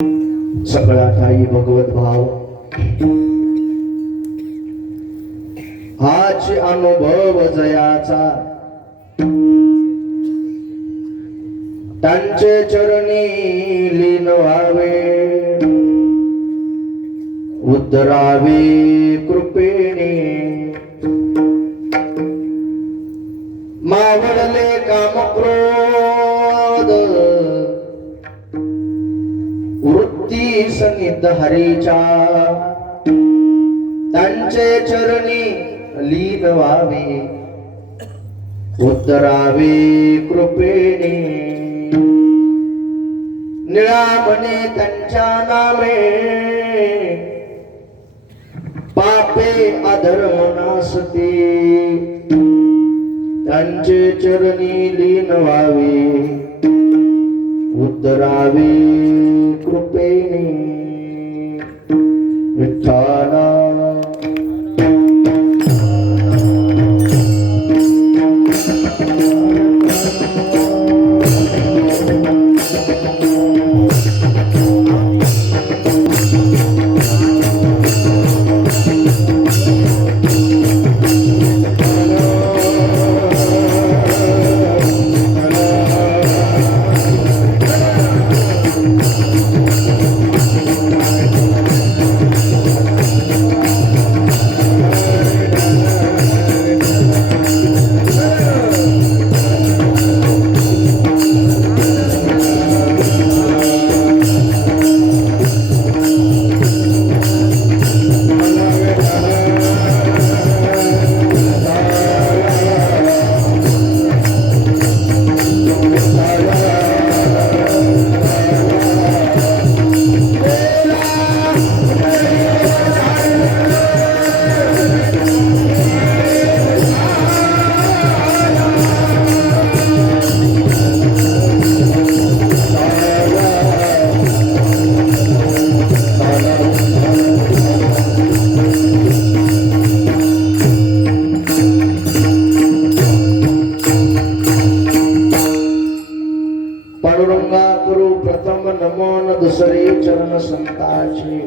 सगळा ठाई भगवत भाव हाच अनुभव जयाचा त्यांचे चरणी लीन व्हावे उद्धरावे कृपेने मावळले काम क्रोध वृत्ती सनिध हरीच्या त्यांचे चरणी लीन व्हावे उद्धरावे कृपेने निळामणे त्यांच्या नामे पापे अधर्म नासते त्यांचे चरणी लीन व्हावे उद्धरावे कृपेने विठ्ठला पांडुरंगा करू प्रथम नमन दुसरे चरण संतांची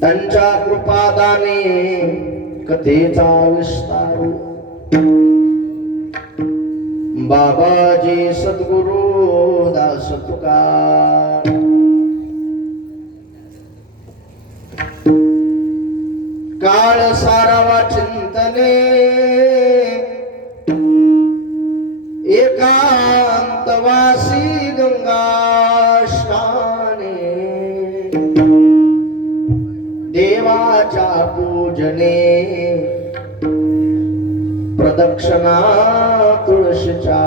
त्यांच्या कृपादाने कथेचा विस्तार बाबाजी सद्गुरु दास तुकार काळ सारावा चिंतने एकांतवासी गंगा स्नाने देवाच्या पूजने प्रदक्षिणा तुळशीच्या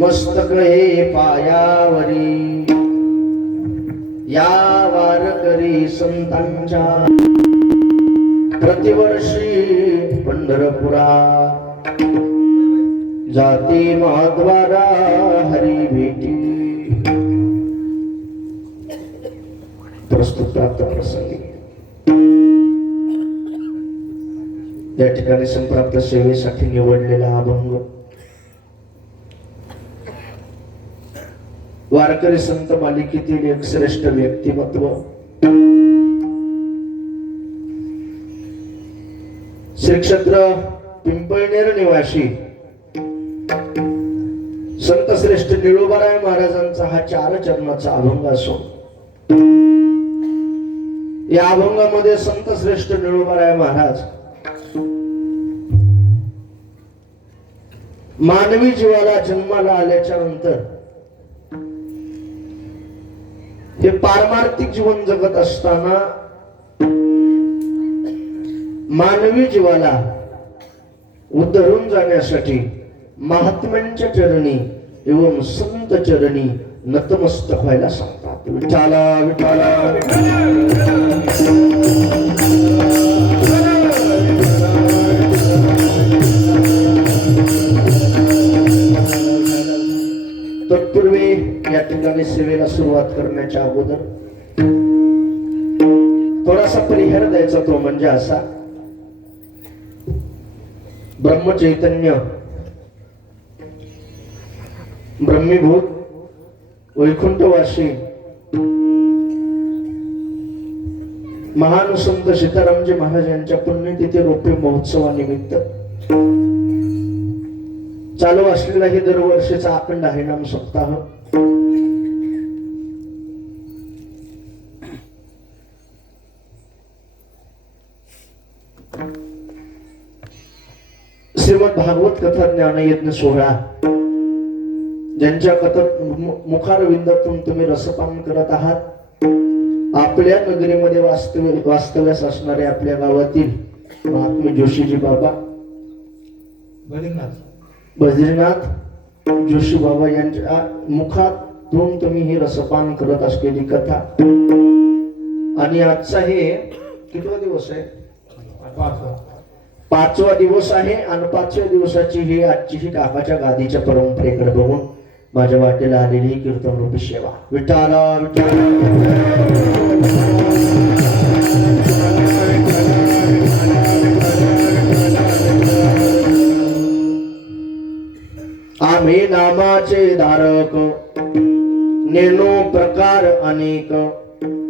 मस्तक हे पायावरी या वारकरी संतांच्या प्रतिवर्षी पंढरपुरात जाती महाद्वारा हरी भेटी प्रस्तुत प्राप्त प्रसंगी या ठिकाणी संप्राप्त सेवेसाठी निवडलेला अभंग वारकरी संत मालिकेतील एक श्रेष्ठ व्यक्तिमत्व श्री क्षेत्र पिंपळनेर निवासी संत श्रेष्ठ निळोबाराय महाराजांचा हा 4 चरणाचा अभंग असून या अभंगामध्ये संत श्रेष्ठ निळोबाराय महाराज मानवी जीवाला जन्माला आल्याच्या नंतर हे पारमार्थिक जीवन जगत असताना मानवी जीवाला उद्धरून जाण्यासाठी महात्म्यांच्या चरणी एवं संत चरणी नतमस्तक व्हायला सांगतात. विठ्ठला विठ्ठला तत्पूर्वी या ठिकाणी सेवेला सुरुवात करण्याच्या अगोदर थोडासा परिहार द्यायचा, तो म्हणजे असा ब्रह्मचैतन्य ब्रह्मीभूत वैकुंठवासी महान संत सीतारामजी महाराज यांच्या पुण्यतिथी रौप्य महोत्सवानिमित्त चालू असलेला हे दरवर्षीचा अखंड हरिनाम सप्ताह श्रीमद भागवत कथा ज्ञानयज्ञ सोहळा ज्यांच्या कथा मुखारविंदातून तुम्ही रसपान करत आहात, आपल्या नगरीमध्ये वास्तव्यास असणारे आपल्या गावातील महात्मा जोशीजी बाबा बद्रीनाथ जोशी बाबा यांच्या मुखातून तुम्ही ही रसपान करत असलेली कथा आणि आजचा हे कितवा दिवस आहे? पाचवा दिवस आहे आणि पाचव्या दिवसाची ही आजची ही काकाच्या गादीच्या परंपरेकडे बघून माझ्या वाटेला आलेली कीर्तन रूपी सेवा. विठाला आम्ही नामाचे धारक नेनो प्रकार अनेक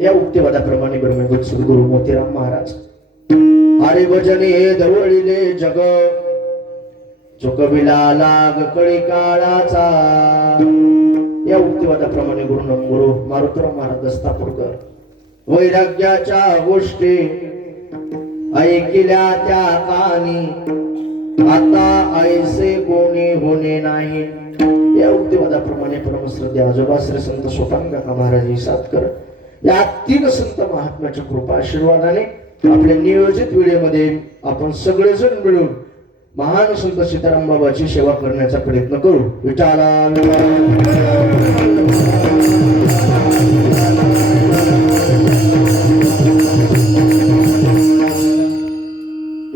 या उक्तिवादाप्रमाणे ब्रह्मगुरु सद्गुरु मोतीराम महाराज हरे भजने धवळीले जग चुकविला लाग कळी काळाचा या उक्तिवादाप्रमाणे गुरु मारुतराम महाराज दस्तापूरकर वैराग्याच्या गोष्टी ऐकल्या त्या कानी आता ऐसे कोणी होणे नाही या उक्तिवादाप्रमाणे परमश्रद्धेय आजोबा श्री संत सोपान काका महाराज सातकर या तीन संत महात्म्याच्या कृपा आशीर्वादाने आपल्या नियोजित वेळेमध्ये आपण सगळेजण मिळून महान संत सीताराम बाबाची सेवा करण्याचा प्रयत्न करू. विठाला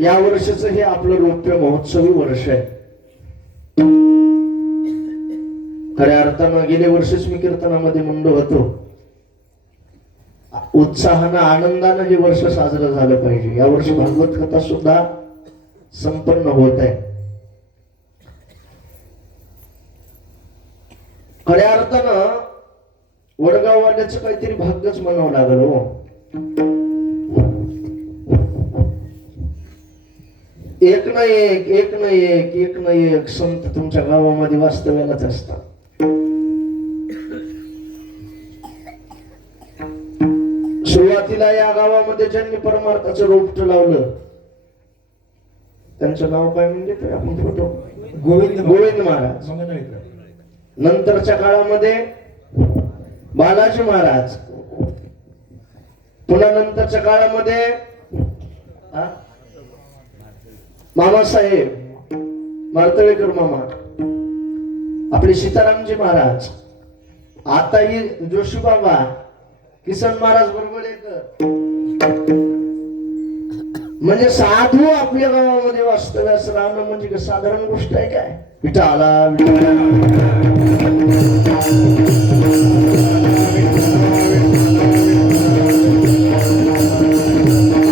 या वर्षाचं हे आपलं रौप्य महोत्सवी वर्ष आहे. खऱ्या अर्थानं गेल्या वर्षीच मी कीर्तनामध्ये मंद होतो. उत्साहानं आनंदानं हे वर्ष साजरं झालं पाहिजे. या वर्षी भागवत कथा सुद्धा संपन्न होत आहे. खऱ्या अर्थानं वडगाव वाल्याचं काहीतरी भाग्यच म्हणावं लागलं हो. एक ना एक संत तुमच्या गावामध्ये वास्तव्यालाच असतात. सुरुवातीला या गावामध्ये ज्यांनी परमार्थाचं रोपट लावलं त्यांचं नाव काय म्हणजे आपण फोटो गोविंद महाराज. नंतरच्या काळामध्ये बालाजी महाराज, पुन्हा नंतरच्या काळामध्ये मामासाहेब मारतळेकर मामा, आपले सीतारामजी महाराज, आताही जोशी बाबा, किसन महाराज बरबडेकर. म्हणजे साधू आपल्या गावामध्ये वास्तव्यास राहणं म्हणजे साधारण गोष्ट आहे काय? विठाला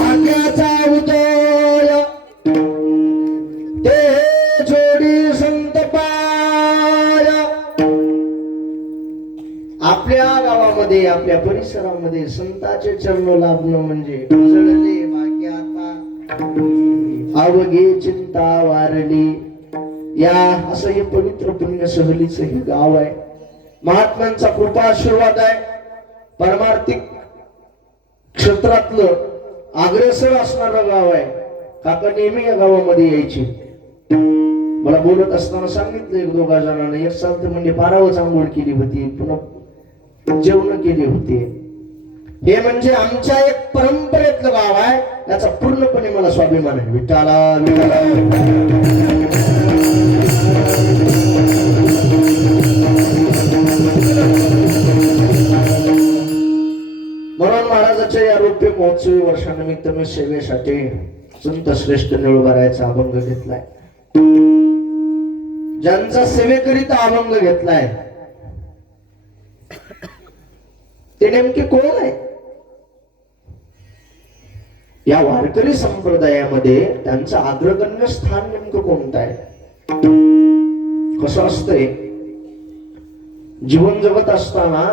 आज्ञाचा उदय ते जोडी संत पाय. आपल्या गावामध्ये आपल्या परिसरामध्ये संताचे चरण लाभणं म्हणजे उजळले अवघे चिंता वारली. या असं हे पवित्र पुण्य सहलीचं हे गाव आहे. महात्म्यांचा कृपा आशीर्वाद आहे. परमार्थिक क्षेत्रातलं अग्रेसर असणारं गाव आहे. काका नेहमी या गावामध्ये यायची. मला बोलत असताना सांगितलं एक दोघा जणांना, एक साल तर म्हणजे 12 आंघोळ केली होती, पुन्हा जेवण केली होती. हे म्हणजे आमच्या एक परंपरेतलं गाव आहे. याचा पूर्णपणे मला स्वाभिमान आहे. विठाला म्हणून महाराजाच्या या रौप्य महोत्सवी वर्षानिमित्त मी सेवेसाठी संत श्रेष्ठ निळोबारायचा अभंग घेतलाय. ज्यांचा सेवेकरिता अभंग घेतलाय ते नेमके कोण आहे? या वारकरी संप्रदायामध्ये त्यांचं अग्रगण्य स्थान नेमकं कोणतं आहे? कसं असतंय, जीवन जगत असताना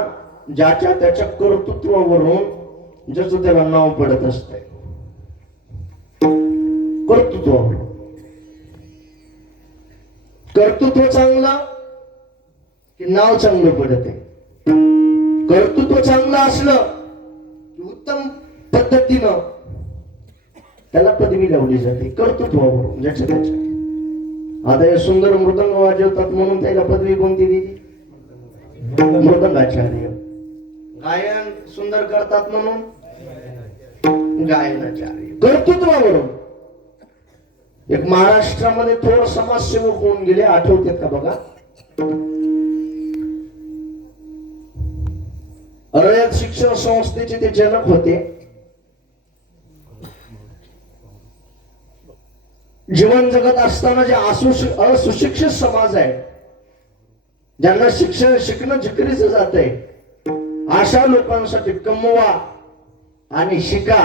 ज्याच्या त्याच्या कर्तृत्वावरून ज्याचं त्याला नाव पडत असते, कर्तृत्वावर. कर्तृत्व चांगलं की नाव चांगलं पडते. कर्तृत्व चांगलं असलं की उत्तम पद्धतीनं त्याला पदवी लावली जाते, कर्तृत्वावरून ज्याच्या त्याच्या. आता हे सुंदर मृदंग वाजवतात म्हणून त्याला पदवी कोणती दिली? मृदंगाचार्य. गायन सुंदर करतात म्हणून गायनाचार्य. कर्तृत्वावरून. एक महाराष्ट्रामध्ये थोर समाजसेवक होऊन गेले, आठवतात का बघा? रयत शिक्षण संस्थेचे ते जनक होते. जीवन जगत असताना जे असुशिक्षित समाज आहे, ज्यांना शिक्षण शिकणं जिकरीचं जात आहे, अशा लोकांसाठी कमवा आणि शिका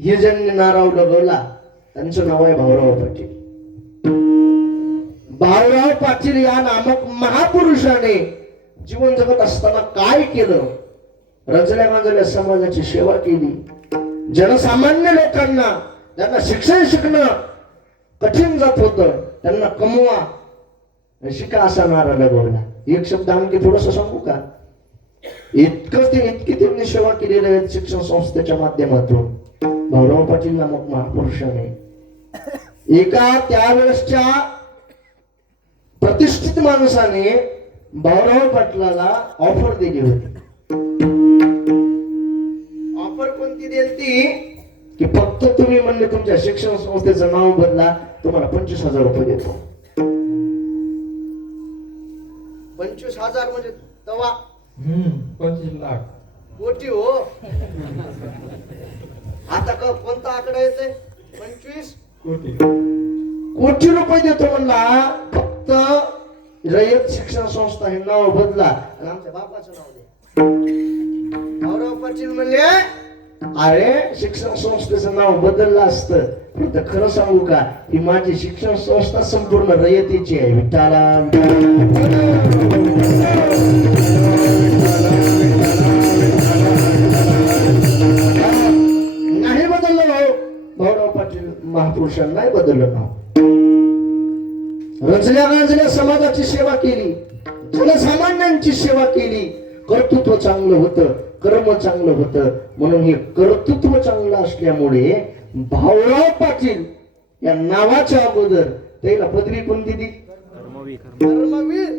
हे ज्यांनी नाराव लगवला त्यांचं नाव आहे भाऊराव पाटील. भाऊराव पाटील या नामक महापुरुषाने जीवन जगत असताना काय केलं? रचल्या गांजल्या समाजाची सेवा केली. जनसामान्य लोकांना ज्यांना शिक्षण शिकणं कठीण जात होतं त्यांना कमवा शिका असा नारा लगवला. एक शब्द आणखी थोडस सांगू का? इतकी त्यांनी सेवा केलेली आहे शिक्षण संस्थेच्या माध्यमातून. भाऊराव पाटील नामक महापुरुषाने एका त्यावेळेसच्या प्रतिष्ठित माणसाने भाऊराव पाटलाला ऑफर दिली होती. ऑफर कोणती दिली ती? की फक्त तुम्ही म्हणले तुमच्या शिक्षण संस्थेचं नाव बदला, तुम्हाला 25,000 रुपये देतो. 25,000 म्हणजे तवा 25 लाख कोटी हो. आता कोणता आकडा येते? 25 कोटी रुपये देतो म्हणला. फक्त रयत शिक्षण संस्था हे नाव बदला आणि आमच्या बापाचं नाव दे. भाऊराव पाटील म्हणले अरे शिक्षण संस्थेचं नाव बदललं असतं तर खरं सांगू का, ही माझी शिक्षण संस्था संपूर्ण रयतेची आहे. विठ्ठला नाही बदललं नाव. भाऊराव पाटील महापुरुषांना नाही बदललं नाव. रंजल्या गांजल्या समाजाची सेवा केली, जनसामान्यांची सेवा केली. कर्तृत्व चांगलं होतं, कर्म चांगलं होतं. म्हणून हे कर्तृत्व चांगलं असल्यामुळे भाऊराव पाटील या नावाच्या अगोदर त्याला पदवी कोणती दिली? कर्मवीर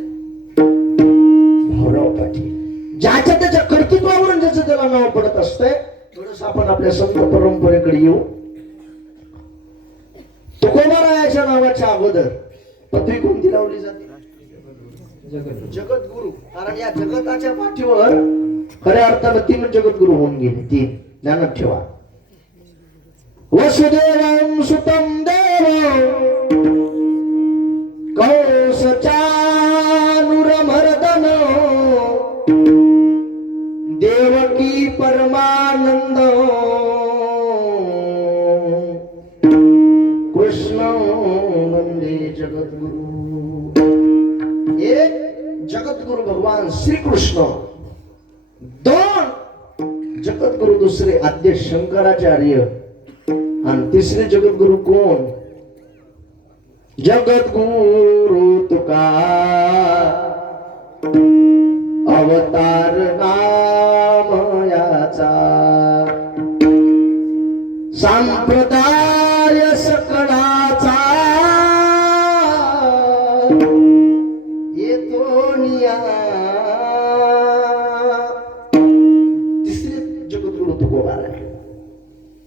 भाऊराव पाटील. ज्याच्या त्याच्या कर्तृत्वावरून ज्याचं त्याला नाव पडत असतंय. थोडस आपण आपल्या संत परंपरेकडे येऊ. तुकोबारायाच्या नावाच्या अगोदर पदवी कोणती लावली जाते? जगद्गुरु. कारण या जगताच्या पाठीवर खऱ्या अर्थानं 3 जगद्गुरु होऊन गेले. 3 ध्यानात ठेवा. वसुदेवं सुतं देवं कंसचानूरमर्दन देवकी परमानंद कृष्ण वंदे जगद्गुरु. एक जगद्गुरु भगवान श्री कृष्ण, 2 जगद्गुरु दुसरे आद्य शंकराचार्य आणि तिसरे जगद्गुरु कोण? जगद्गुरु तुका अवतार नाम याचा संप्रदाय सकळाचा येतो निया. तिसरे जगद्गुरु तुकोबाराय.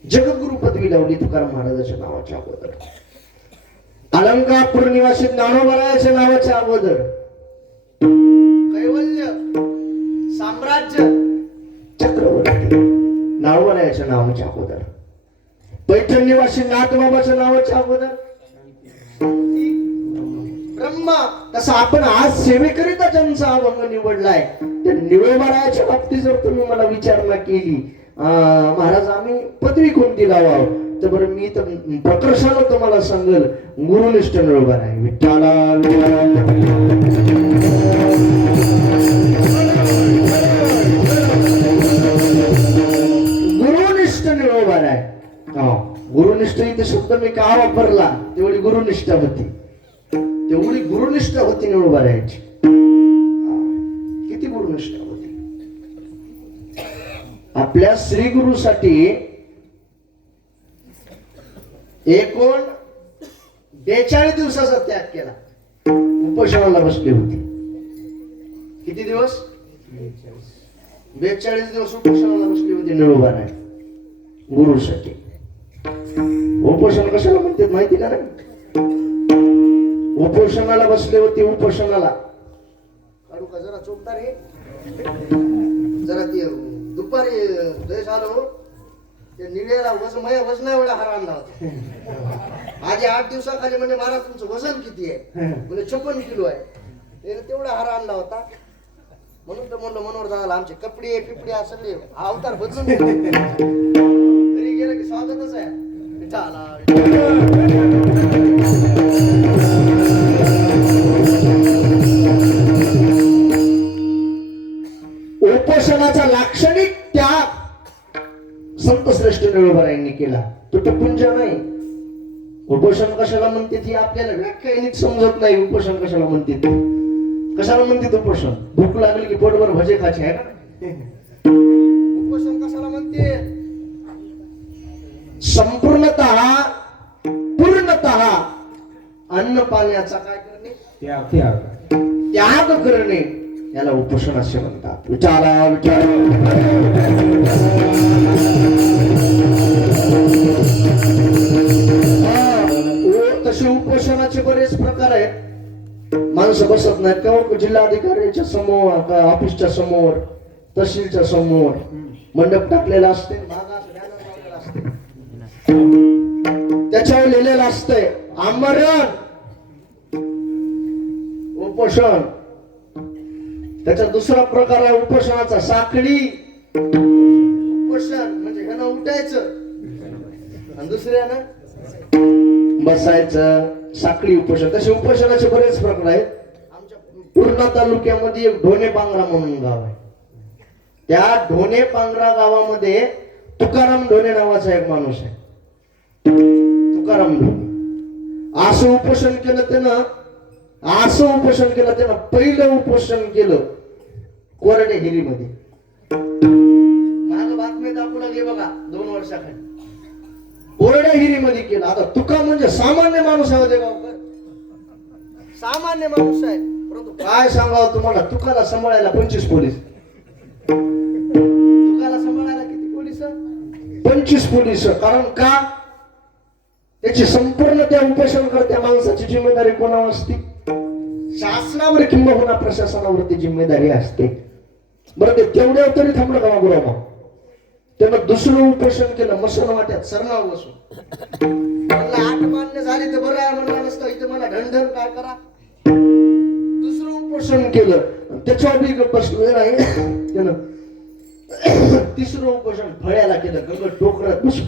जगद्गुरु पदवी लावली तुकाराम महाराजांच्या नावाच्या अगोदर. अलंकापूर निवासी ज्ञानोबारायाच्या नावाच्या अगोदर. कैवल्य साम्राज्य चक्रवर्ती ज्ञानोबारायाच्या नावाच्या अगोदर. पैठण निवासी नाथबाबाच्या नावाच्या अगोदर ब्रह्मा. तसं आपण आज सेवेकरिता ज्यांचा अभंग निवडलाय त्या निवडबारायाच्या बाबतीत जर तुम्ही मला विचारणा केली महाराज आम्ही पदवी कोणती लावावं, तर बरं मी तर प्रकर्षानं तुम्हाला सांगेल गुरुनिष्ठ निवडबाराय. विठ्ठला इथे शब्द मी का वापरला, तेवढी गुरुनिष्ठा होती, तेवढी गुरुनिष्ठा होती निळोबा राहायची. किती गुरुनिष्ठा होती. आपल्या श्री गुरुसाठी एकूण 42 दिवसाचा त्याग केला. उपोषणाला बसली होती. किती दिवस? 42 दिवस उपोषणाला बसली होती निळोबा राय गुरुसाठी. उपोषण कशाला म्हणतात माहिती का नाही? उपोषणाला बसले होते. उपोषणाला काढू का जरा चोपदार हे जरा ते दुपारी देश आलो ते निळेला वजन एवढा हार आणला होता. आधी 8 दिवसाखाली म्हणजे महाराज तुमचं वजन किती आहे? म्हणजे 56 किलो आहे. त्याने तेवढा हार आणला होता. म्हणून तर म्हणलं मनोहर दादाला आमचे कपडे पिपडे सगळे अवतार बदलून घरी गेलं की स्वागतच आहे. उपोषणाचा लाक्षणिक त्याग संत श्रेष्ठ निळोबारायांनी केला. तो टपुंज नाही. उपोषण कशाला म्हणते ती आपल्याला व्याख्या नीट समजत नाही. उपोषण कशाला म्हणते, कशाला म्हणते उपोषण? भूक लागली की पोटभर भजे खायचे आहे का? उपोषण कशाला म्हणते? संपूर्णतः पूर्णतः अन्न पाण्याचा काय करणे? त्याग करणे याला उपोषण असे म्हणतात. विचारा विचार. तसे उपोषणाचे बरेच प्रकार आहेत. माणसं बसत नाहीत का जिल्हाधिकाऱ्याच्या समोर, ऑफिसच्या समोर, तहसीलच्या समोर मंडप टाकलेला असते, त्याच्यावर लिहिलेलं असतंय आमरण उपोषण. त्याचा दुसरा प्रकार आहे उपोषणाचा साखळी उपोषण, म्हणजे ह्यानं उठायचं आणि दुसऱ्यानं बसायचं. साखळी उपोषण. तसे उपोषणाचे बरेच प्रकार आहेत. आमच्या पूर्णा तालुक्यामध्ये एक ढोणे पांगरा म्हणून गाव आहे. त्या ढोणे पांगरा गावामध्ये तुकाराम ढोणे नावाचा एक माणूस आहे. तुकाराम ढोणे असं उपोषण केलं त्यानं. पहिलं उपोषण केलं कोरडे हिरीमध्ये. माग बातमी दाखवू लागली बघा 2 वर्षाखाली. कोरड्या हिरीमध्ये केलं. आता तुका म्हणजे सामान्य माणूस आहे होते गावकर, सामान्य माणूस आहे. परंतु काय सांगावं तुम्हाला, तुकाला सांभाळायला 25 पोलीस. तुकाला सांभाळायला किती पोलीस? 25 पोलीस. कारण का? त्याची संपूर्ण त्या उपोषणकर्त्या माणसाची जिम्मेदारी कोणावर असते? शासनावर किंवा प्रशासनावरती जिम्मेदारी असते. बरं ते तेवढ्या तरी थांबलं का गुरुमा? त्यानं दुसरं उपोषण केलं मसन वाट्यात सरनाव बसून. मला 8 मान्य झाले तर बरं आहे म्हणलं नसतं. इथं मला ढंढण काय करा. दुसरं उपोषण केलं त्याच्यावर बी बसलं नाही त्यानं. तिसरं उपोषण फळ्याला केलं गंग टोकऱ्यात बसून.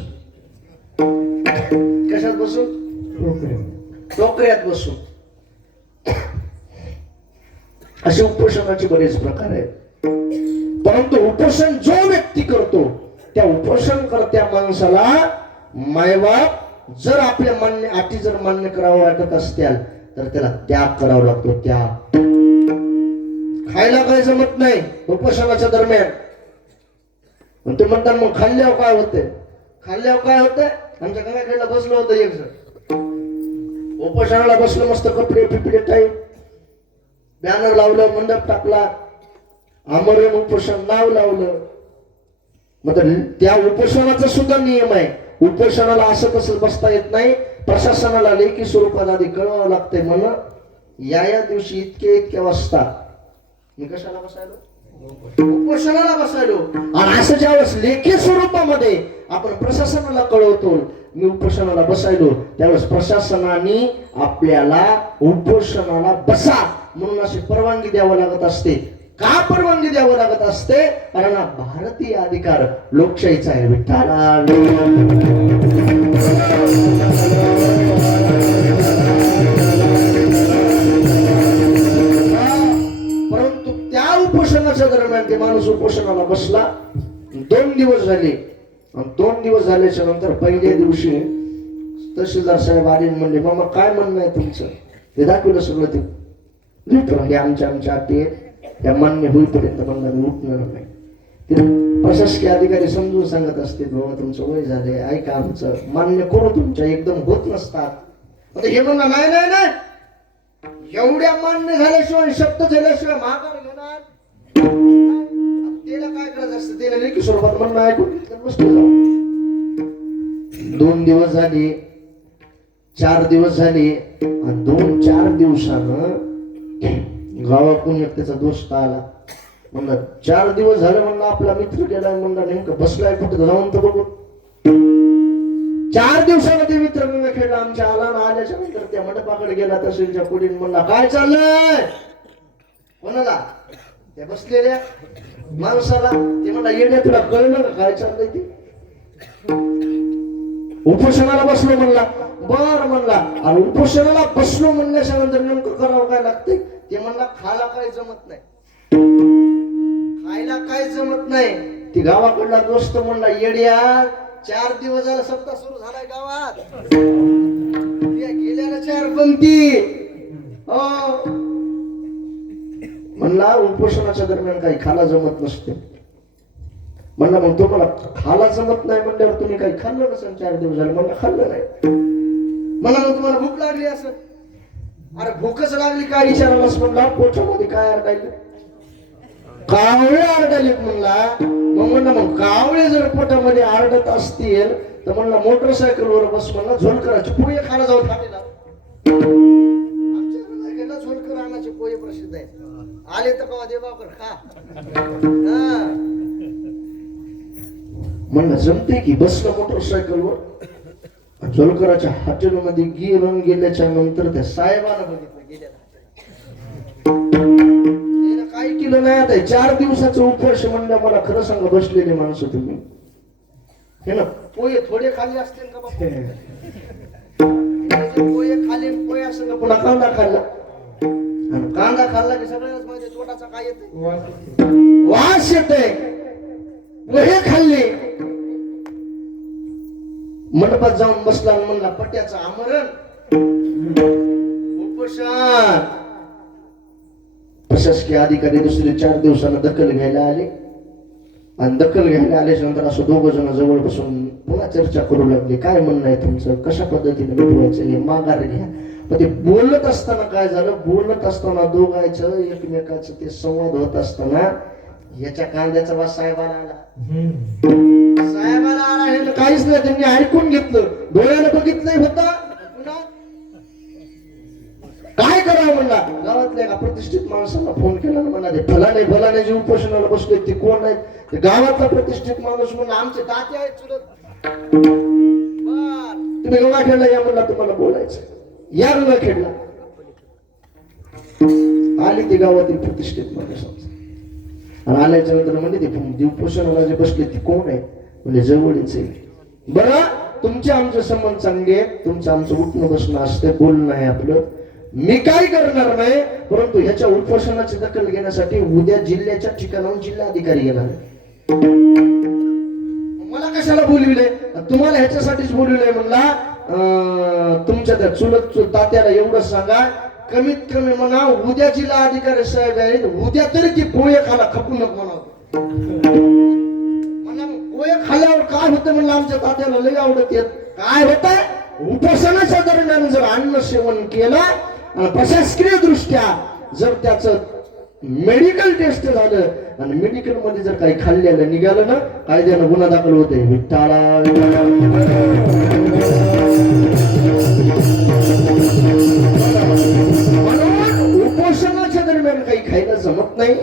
कशात बसून? टोकऱ्यात बसून. असे उपोषणाचे बरेच प्रकार आहेत. परंतु उपोषण जो व्यक्ती करतो त्या उपोषणकर्त्या माणसाला मायबाप जर आपल्या अटी जर मान्य करावं वाटत असतील तर त्याला त्याग करावा लागतो. त्याग. खायला काय जमत नाही उपोषणाच्या दरम्यान. ते म्हणतात मग खाल्ल्यावर काय होते? खाल्ल्यावर काय होतंय? आमच्या गंगाखेडला बसलो होतं एक जण. उपोषणाला बसलं मस्त कपडे पिपडे टाईप, बॅनर लावलं, मंडप टाकला, आमरण उपोषण नाव लावलं. मग त्या उपोषणाचा सुद्धा नियम आहे. उपोषणाला असं कसं बसता येत नाही. प्रशासनाला लेखी स्वरूपात आधी कळवावं लागतंय. म्हणून या दिवशी इतक्या वाजता मी कशाला बसायलो? उपोषणाला बसायलो. आणि असं ज्यावेळेस लेखी स्वरूपामध्ये आपण प्रशासनाला कळवतो मी उपोषणाला बसायलो, त्यावेळेस प्रशासनाने आपल्याला उपोषणाला बसा म्हणून अशी परवानगी द्यावं लागत असते. का परवानगी द्यावं लागत असते? कारण हा भारतीय अधिकार लोकशाहीचा आहे. विठ्ठला. परंतु त्या उपोषणाच्या दरम्यान ते माणूस उपोषणाला बसला. 2 दिवस झाले आणि 2 दिवस झाल्याच्या नंतर पहिल्या दिवशी तहसीलदार साहेब आले आणि म्हणले मामा काय म्हणणं आहे तुमचं. ते दाखवलं सगळं ते लिहितो हे आमच्या अटी आहेत त्या मान्य होईपर्यंत म्हणला मी उठणार नाही. ते प्रशासकीय अधिकारी समजून सांगत असते बाबा तुमचं वय झाले ऐका आमचं मान्य करू तुमच्या एकदम होत नसतात. हे म्हणलं नाही नाही नाही एवढ्या मान्य झाल्याशिवाय शब्द झाल्याशिवाय माघार घेणार. त्याला काय करायचं असतं त्याला लेखी स्वरूपात म्हणणं ऐकून बसलं जाऊ. 2 दिवस झाले 4 दिवस झाले आणि 2-4 दिवसानं गावातून एक त्याचा दोस्त आला. म्हणलं 4 दिवस झाले म्हणलं आपला मित्र गेलाय म्हणलं नेमकं बसलाय कुठं जाऊन तर बघू. 4 दिवसामध्ये मित्र खेळला आमच्या आला ना आल्याच्या नंतर त्या मंडपाकडे गेला तहसीलच्या पुढे म्हणला काय चाललंय कोणाला त्या बसलेल्या माणसाला. ते म्हणला येड्या तुला कळलं का काय चाललंय ते. उपोषणाला बसलो म्हणला. बर म्हणला आणि उपोषणाला बसलो म्हणल्याच्या नंतर नेमकं करावं काय लागतंय. ते म्हणला खायला काय जमत नाही खायला काय जमत नाही. ती गावाकडला दोस्त म्हणला येड्या 4 दिवस झाला सप्ताह सुरू झालाय गावात गेल्याला 4 पंक्ती हो म्हणला उपोषणाच्या दरम्यान काही खाला जमत नसते. म्हणला मग तुम्हाला खाला जमत नाही म्हणल्यावर तुम्ही काही खाल्लं नसेल 4 दिवस झाले. म्हणलं खाल्लं नाही. मला मग तुम्हाला भूक लागली असं. अरे भूकच लागली काय विचारायलाच म्हणला पोटामध्ये काय अडकायलं कावळे आरडालेत म्हणला. मग म्हणला मग कावळे जर पोटामध्ये आरडत असतील तर म्हणला मोटरसायकलवर बस म्हणला झोलकराची पोहे खायला जाऊ फाटेला. आमच्या झोलकर आणाचे पोहे प्रसिद्ध आहेत. आले तर कवा देवाकर खा. म्हणलं जमते की बसलं मोटरसायकलवर झोलकराच्या हॉटेलमध्ये गिरून गेल्याच्या नंतर त्या साहेबांना बघितलं गेल्या काय केलं नाही. आता 4 दिवसाचं उपवास म्हणलं मला खरं सांगा बसलेले माणसं तुम्ही हे ना पोहे थोडे खाली असतील का बाबा पोहे खाली पोहे असं का पुन्हा कांदा खाल्ला आणि कांदा खाल्ला की सगळ्याच मध्ये तोटाचा काय येते वास येते. पोहे खाल्ले मंडपात जाऊन बसला म्हणला पट्याचं आमरण उपोषण. प्रशासकीय अधिकारी दुसरे 4 दिवसानं दखल घ्यायला आले आणि दखल घ्यायला आल्याच्या नंतर असं 2 जण जवळ बसून पुन्हा चर्चा करू लागले. काय म्हणणं आहे तुमचं कशा पद्धतीने मिटवायचं हे माघार घ्या. पण ते बोलत असताना काय झालं बोलत असताना दोघांचं एकमेकाचं ते संवाद होत असताना याच्या कांद्याचा वास साहेबाला आला. साहेबाला आला हे काहीच नाही त्यांनी ऐकून घेतलं डोळ्यानं बघितलंय होता. काय करावं म्हणला गावातल्या एका प्रतिष्ठित माणसाला फोन केला म्हणला ते फलाने जे उपोषणाला बसले ते कोण आहेत. ते गावातला प्रतिष्ठित माणूस म्हणला आमचे ताते आहेत चुलत. तुम्ही गंगाखेडला या म्हणला तुम्हाला बोलायचं. या गंगाखेडला आली ते गावातील प्रतिष्ठित माणूस आणि आल्याच्या नंतर म्हणजे ते उपोषणाला जे बसले ते कोण आहे म्हणजे जवळच आहे. बरं तुमचे आमचे संबंध चांगले आहेत तुमचं आमचं उठणं बसणं असते बोलणं आहे आपलं. मी काय करणार नाही परंतु ह्याच्या उपोषणाची दखल घेण्यासाठी उद्या जिल्ह्याच्या ठिकाणाहून जिल्हाधिकारी येणार आहे. मला कशाला बोलविले तुम्हाला ह्याच्यासाठीच बोलविलंय म्हणला तुमच्या त्या चुलत तात्याला एवढं सांगा कमीत कमी म्हणा उद्या जिल्हा अधिकारी साहेब आहेत उद्या तरी ती पोहे खाला खपू नको म्हणा. पोहे खाल्ल्यावर काय होतं म्हणलं आमच्या तात्याला लय आवडत येत. काय होत उपोषणाच्या दरम्यान जर अन्न सेवन केलं आणि प्रशासकीय दृष्ट्या जर त्याचं मेडिकल टेस्ट झालं आणि मेडिकल मध्ये जर काही खाल्लेलं निघालं ना कायद्यानं गुन्हा दाखल होते. विठ्ठला म्हणून उपोषणाच्या दरम्यान काही खायला जमत नाही.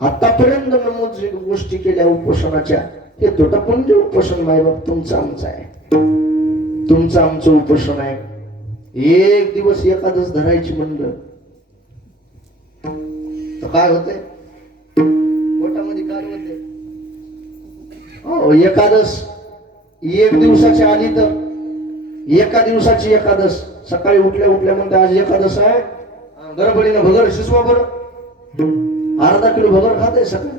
आतापर्यंत नमूद जे गोष्टी केल्या उपोषणाच्या ते तोटापुंज उपोषण नाही बाब तुमचं आमचं आहे. तुमचं आमचं उपोषण आहे. एक दिवस एकादश धरायची म्हणलं तर काय होते पोटामध्ये काय होते. हो एकादश 1 दिवसाची आली तर एका दिवसाची एकादश सकाळी उठल्या म्हणते आज एकादश आहे गडबडीनं भगर शिजवा बरं अर्धा किलो भगर खाते सकाळी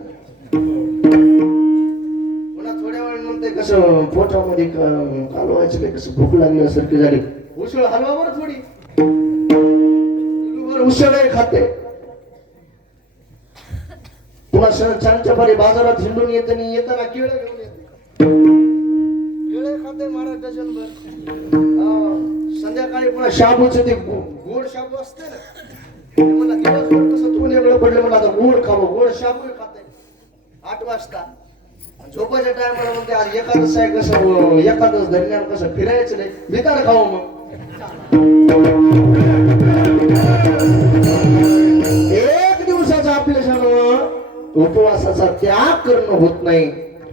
पुन्हा थोड्या वेळ म्हणते कसं कसं पोटामध्ये कालवायचं काय कसं भूक लागल्यासारखी झाली. उसळ हलवा बरं थोडी. उसळ खाते. पुन्हा छानच्या पारी बाजारात हिंडून येताना केळं घेऊन येते. केळं खाते महाराज डझनभर. संध्याकाळी पुन्हा शाबूचं ते गोड शाबू असते ना, मला दिवसभर कसं तोंड वेगळं पडलं, मला आता गोड खावं. गोड शाबू खाते 8 वाजता. झोपायच्या टायमाला म्हणते आज एकादश आहे, कसं एकादश धरण्यावर कसं फिरायचं नाही, भिकार खावं. मग एक दिवसाचा आपल्याच्यानं उपवासाचा त्याग करणं होत नाही.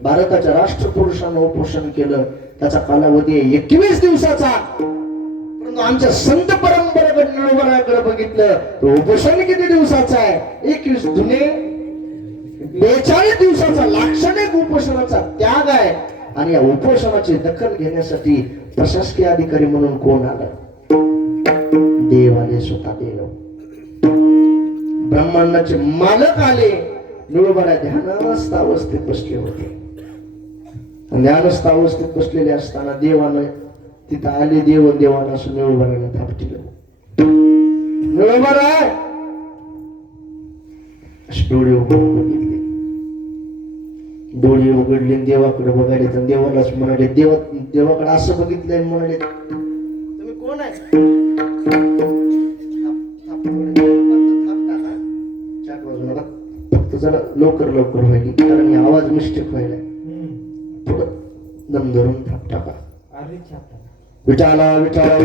भारताच्या राष्ट्रपुरुषानं उपोषण केलं, त्याचा कालावधी 21 दिवसाचा. परंतु आमच्या संत परंपरेकडे निळोबाराकडे बघितलं तर उपोषण किती दिवसाचा आहे? 21 दुने 42 दिवसाचा लाक्षणिक उपोषणाचा त्याग आहे. आणि या उपोषणाची दखल घेण्यासाठी प्रशासकीय अधिकारी म्हणून कोण आलं? देव आले, स्वतः देव. ब्रह्मांडाचे मालक आले. निळोबाला ध्यानस्थ अवस्थेत बसले होते. ध्यानस्थ अवस्थेत बसलेले असताना देवानं तिथं आले. देवानं असं निळोबाला थापटिलं. निळोबाला डोळे बघितले. डोळे उघडले, देवाकडे बघायले तर देवालाच म्हणाले. देवाकडे असं बघितलंय, म्हणाले तुम्ही कोण आहे? फक्त जरा लवकर व्हायली, कारण आवाज मिस्टेक व्हायला. थोडं दम धरून थाप टाका. विठाला विठाला.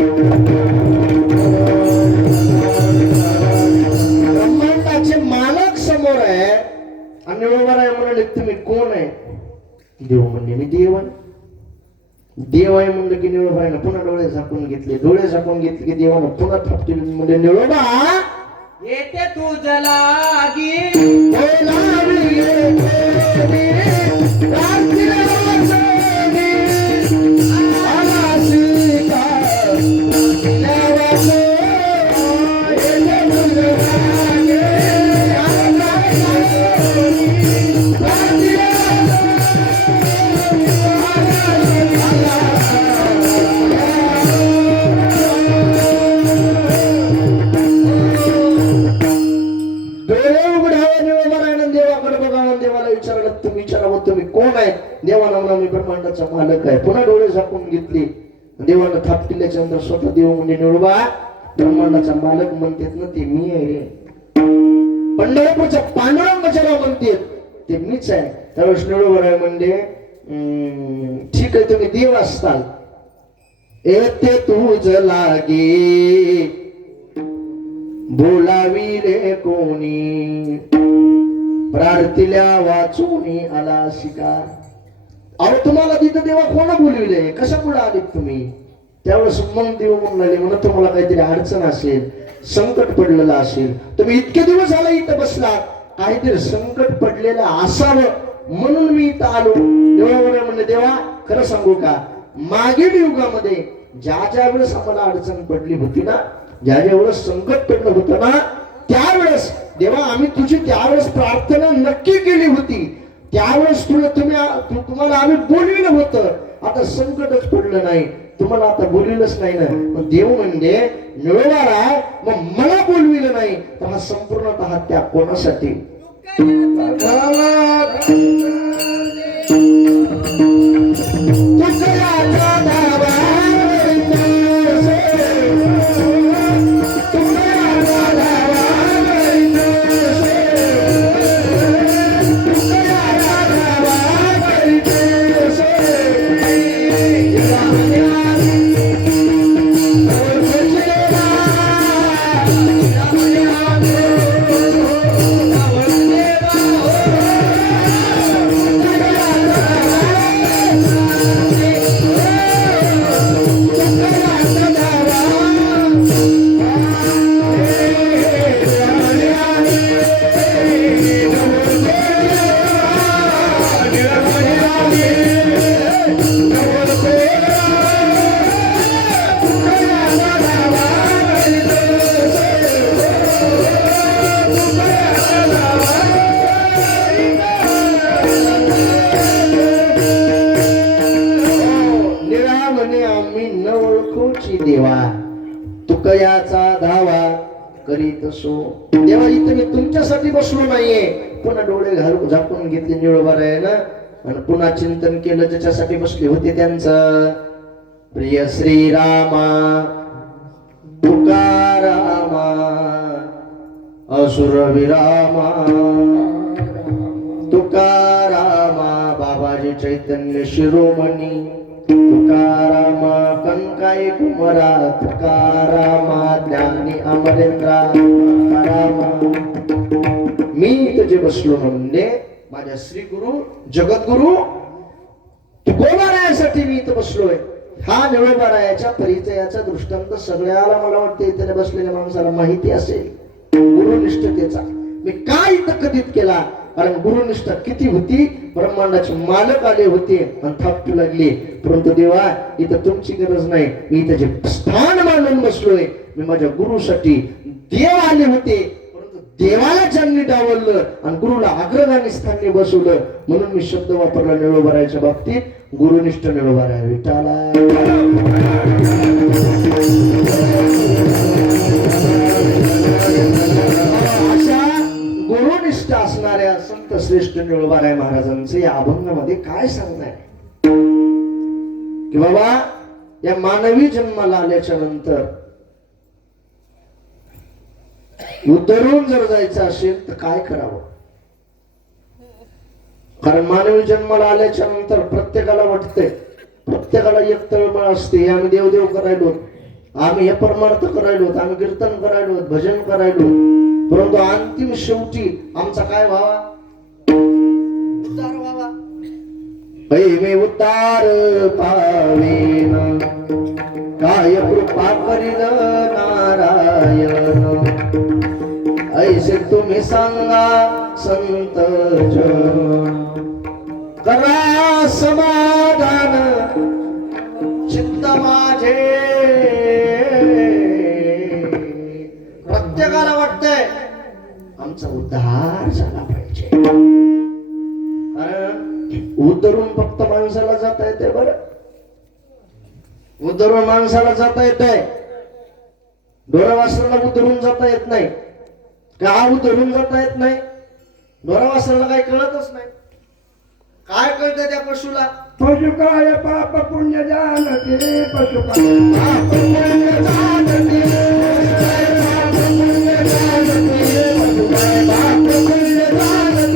ब्रह्मांडाचे मालक समोर आहे आणि निळोबाला म्हणाले तुम्ही कोण आहे? देव म्हणले मी देव आहे. देव आहे म्हणलं की निळोबाईनं पुन्हा डोळे झाकून घेतले. डोळे झाकून घेतले की देवानं पुन्हा थापतील. म्हणजे निळोबा येते तुझ लागी तुम्ही कोण आहे? देवाला म्हणा मी ब्रह्मांडाचा मालक आहे. पुन्हा डोळे झाकून घेतले. देवानं थाप दिल्याच्या नंतर स्वतः देव म्हणजे निळोबा ब्रह्मांडाचा मालक म्हणतात ना, ते मी आहे रे. पंढरपूरच्या पांडुरंग ज्याला म्हणते ते मीच आहे. त्यावेळेस निळोबा आहे म्हणजे ठीक आहे तुम्ही देव असताल. येते तुझ लागे बोलावी रे कोणी, प्रार्थील्या वाचूनी आला शिका. अहो तुम्हाला तिथं देवा कोण बोलविले? कशामुळे आलेत तुम्ही? त्यावेळेस मग देव म्हणले म्हणून तुम्हाला काहीतरी अडचण असेल, संकट पडलेलं असेल. तुम्ही इतके दिवस आला इथं बसला, काहीतरी संकट पडलेलं असावं म्हणून मी इथं आलो. देवा म्हणले देवा खरं सांगू का, मागील युगामध्ये ज्या वेळेस आम्हाला अडचण पडली होती ना, ज्या वेळेस संकट पडलं होतं ना, त्यावेळेस देवा आम्ही तुझी त्यावेळेस प्रार्थना नक्की केली होती. त्यावेळेस तुम्हाला आम्ही बोलविलं होतं. आता संकटच पडलं नाही, तुम्हाला आता बोलविलंच नाही ना. मग देव म्हणजे निळोबाला मग मला बोलविलं नाही, तर हा संपूर्णतः त्या कोणासाठी? हृदयाचा धावा करीत असो. देवा इथं मी तुमच्यासाठी बसलो नाहीये. पुन्हा डोळे घालून झाकून घेतले निळोबार आहे ना, आणि पुन्हा चिंतन केलं ज्याच्यासाठी बसले होते त्यांचं. प्रिय श्रीरामा तुकारामा असुर विरामा तुकारामा बाबाजी चैतन्य शिरोमणी तुकारामा कंकाई कुमरा तुकारामा ज्ञानी अमरेंद्रा तुकारामा. मी तुझे बसलो म्हणजे माझ्या श्री गुरु जगद्गुरु तुकोबारायासाठी मी इथं बसलोय. हा निळोबारायाच्या परिचयाचा दृष्टांत सगळ्याला मला वाटतं इथे बसलेल्या माणसाला माहिती असेल. गुरुनिष्ठतेचा मी काय इथं कधीत केला, कारण गुरुनिष्ठा किती होती. ब्रह्मांडाचे मालक आले होते आणि थापटू लागले, परंतु देवा इथं तुमची गरज नाही. मी इथं जे स्थान मानून बसलोय, मी माझ्या गुरुसाठी. देव आले होते परंतु देवाला ज्यांनी डावललं आणि गुरुला अग्रगामी स्थानी बसवलं, म्हणून मी शब्द वापरला निळोबारायाच्या बाबतीत. गुरुनिष्ठ निळोबाराया विठाला. गुरुनिष्ठ असणाऱ्या संत श्रेष्ठ निळोबाराय महाराजांचे या अभंगामध्ये काय सांगणार की बाबा या मानवी जन्माला आल्याच्या नंतर उतरून जर जायचं असेल तर काय करावं. कारण मानवी जन्माला आल्याच्या नंतर प्रत्येकाला वाटतंय, प्रत्येकाला एक तळमळ असते. आम्ही देवदेव करायलो, आम्ही हे परमार्थ करायलो, आम्ही कीर्तन करायलो, भजन करायलो, परंतु अंतिम शेवटी आमचा काय व्हावा, उद्धार व्हावा. मी उद्धार पावेन काय कृपा करील नारायण. ऐसे तुम्ही सांगा संत जन, करा समाधान चित्त माझे. प्रत्येकाला वाटतंय आमचा उद्धार झाला पाहिजे, कारण उद्धरून फक्त माणसाला जाता येते. बरं, उद्धरून माणसाला जाता येत आहे, ढोरावासराला उद्धरून जाता येत नाही. का उद्धरून जाता येत नाही? ढोरावासराला काही कळतच नाही. काय कळतं त्या पशुला? पशु काय पाप पुण्य जानते, पशु काय पाप पुण्य जानते, पाप पुण्य जानते, पाप पुण्य जानते.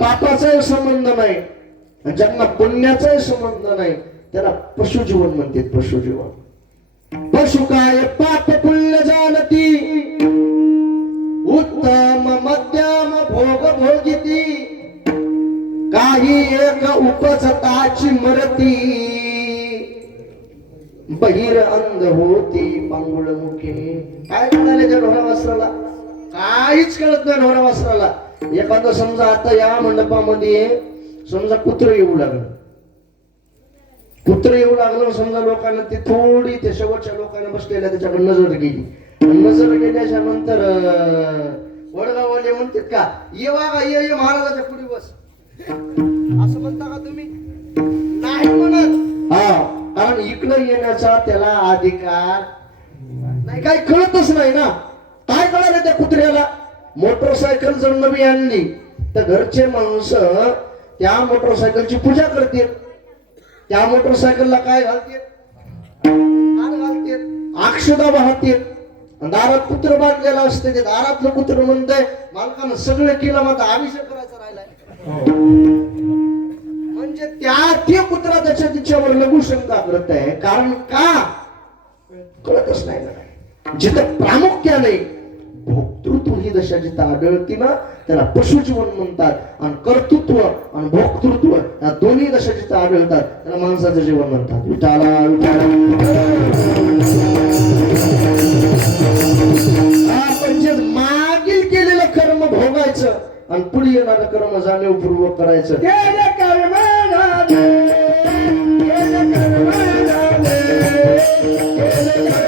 पापाचाही संबंध नाही, ज्यांना पुण्याचाही संबंध नाही, त्याला पशुजीवन म्हणते. पशुजीवन. पशु काय पाप पुण्य जानती, उत्तम मध्यम भोग भोगिती. काही एक उपजताची मरती, बहिर अंध होती पांगुळ मुखे. काय म्हणाले त्या ढोरावासराला? काहीच कळत नाही ढोरावासराला. एखादं समजा आता या मंडपामध्ये समजा कुत्र येऊ लागलं, कुत्र येऊ लागलं समजा, लोकांना ती थोडी त्या शेवटच्या लोकांना बसलेल्या त्याच्याकडे नजर गेली. नजर गेल्याच्या नंतर वडगाववाले म्हणतात का, ये वागा ये महाराजाच्या पुढे बस, असं म्हणता का तुम्ही? नाही म्हणत. हा, कारण इकडं येण्याचा त्याला अधिकार नाही. काही कळतच नाही ना. काय कळालं त्या कुत्र्याला? मोटरसायकल जर नवी आणली तर घरचे माणसं त्या मोटरसायकलची पूजा करतील. त्या मोटरसायकलला काय घालतील? हार घालतील, अक्षता वाहतील. दारात कुत्र बांधलेलं असते, ते दारातलं कुत्र म्हणतंय मालकानं सगळं केलं, मात्र अभिषेक करायचा राहिलाय. म्हणजे ते कुत्रा त्याच्या तिच्यावर लघुशंका करत आहे. कारण का कळतच नाही ना. जिथं प्रामुख्याने भोक्तृत्व ही दशा जिथं आढळती ना त्याला पशुजीवन म्हणतात. आणि कर्तृत्व आणि भोक्तृत्व या दोन्ही दशा जिथं आढळतात त्याला माणसाचं जीवन म्हणतात. विठाला विठाला म्हणजे मागील केलेलं कर्म भोगायचं आणि पुढे येणारं कर्म जाणीवपूर्वक करायचं. केले कर्म झाले, केले कर्म झाले, केले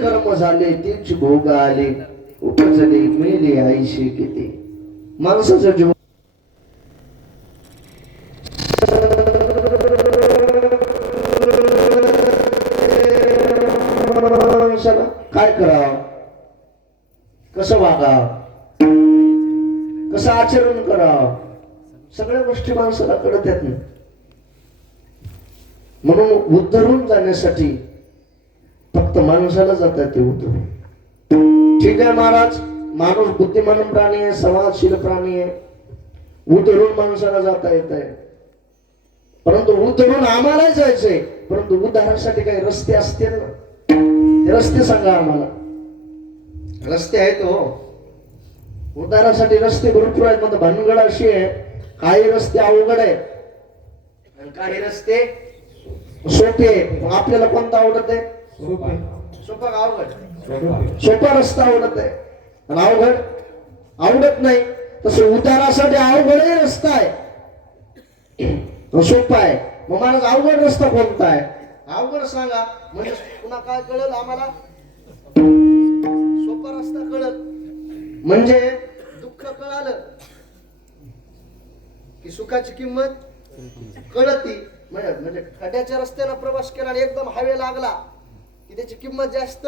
कर्म झाले, तीच भोग आले उपजले मिळले आईशी किती. माणसाचं जीवन माणसाला काय करावं, कसं वागावं, कसं आचरण करावं, सगळ्या गोष्टी माणसाला कळत येत नाही. म्हणून उद्धरून जाण्यासाठी फक्त माणसाला जातात ते उद्धरून. ठीक आहे महाराज, माणूस बुद्धिमान प्राणी आहे, समाजशील प्राणी आहे, उद्धरून माणसाला जाता येत आहे. परंतु उद्धरून आम्हाला जायचंय, परंतु उद्धारासाठी काही रस्ते असतील ना, ते रस्ते सांगा आम्हाला. रस्ते आहेत हो, उद्धारासाठी रस्ते भरपूर आहेत. मग भानगड अशी आहे, काही रस्ते अवघड आहेत आणि काही रस्ते सोपे आहे. मग आपल्याला कोणता आवडत आहे? सोपा का अवघड? सोपा रस्ता आवडत आहे आणि अवघड आवडत नाही. तसं उद्धारासाठी अवघडही रस्ता आहे, सोपा आहे. मग महाराज अवघड रस्ता कोणता आहे? अवघड सांगा म्हणजे पुन्हा काय कळलं आम्हाला? सोपा रस्ता कळत म्हणजे दुःख कळालं की सुखाची किंमत कळती. म्हणजे खड्याच्या रस्त्याला प्रवास केला आणि एकदम हायवे लागला की त्याची किंमत जास्त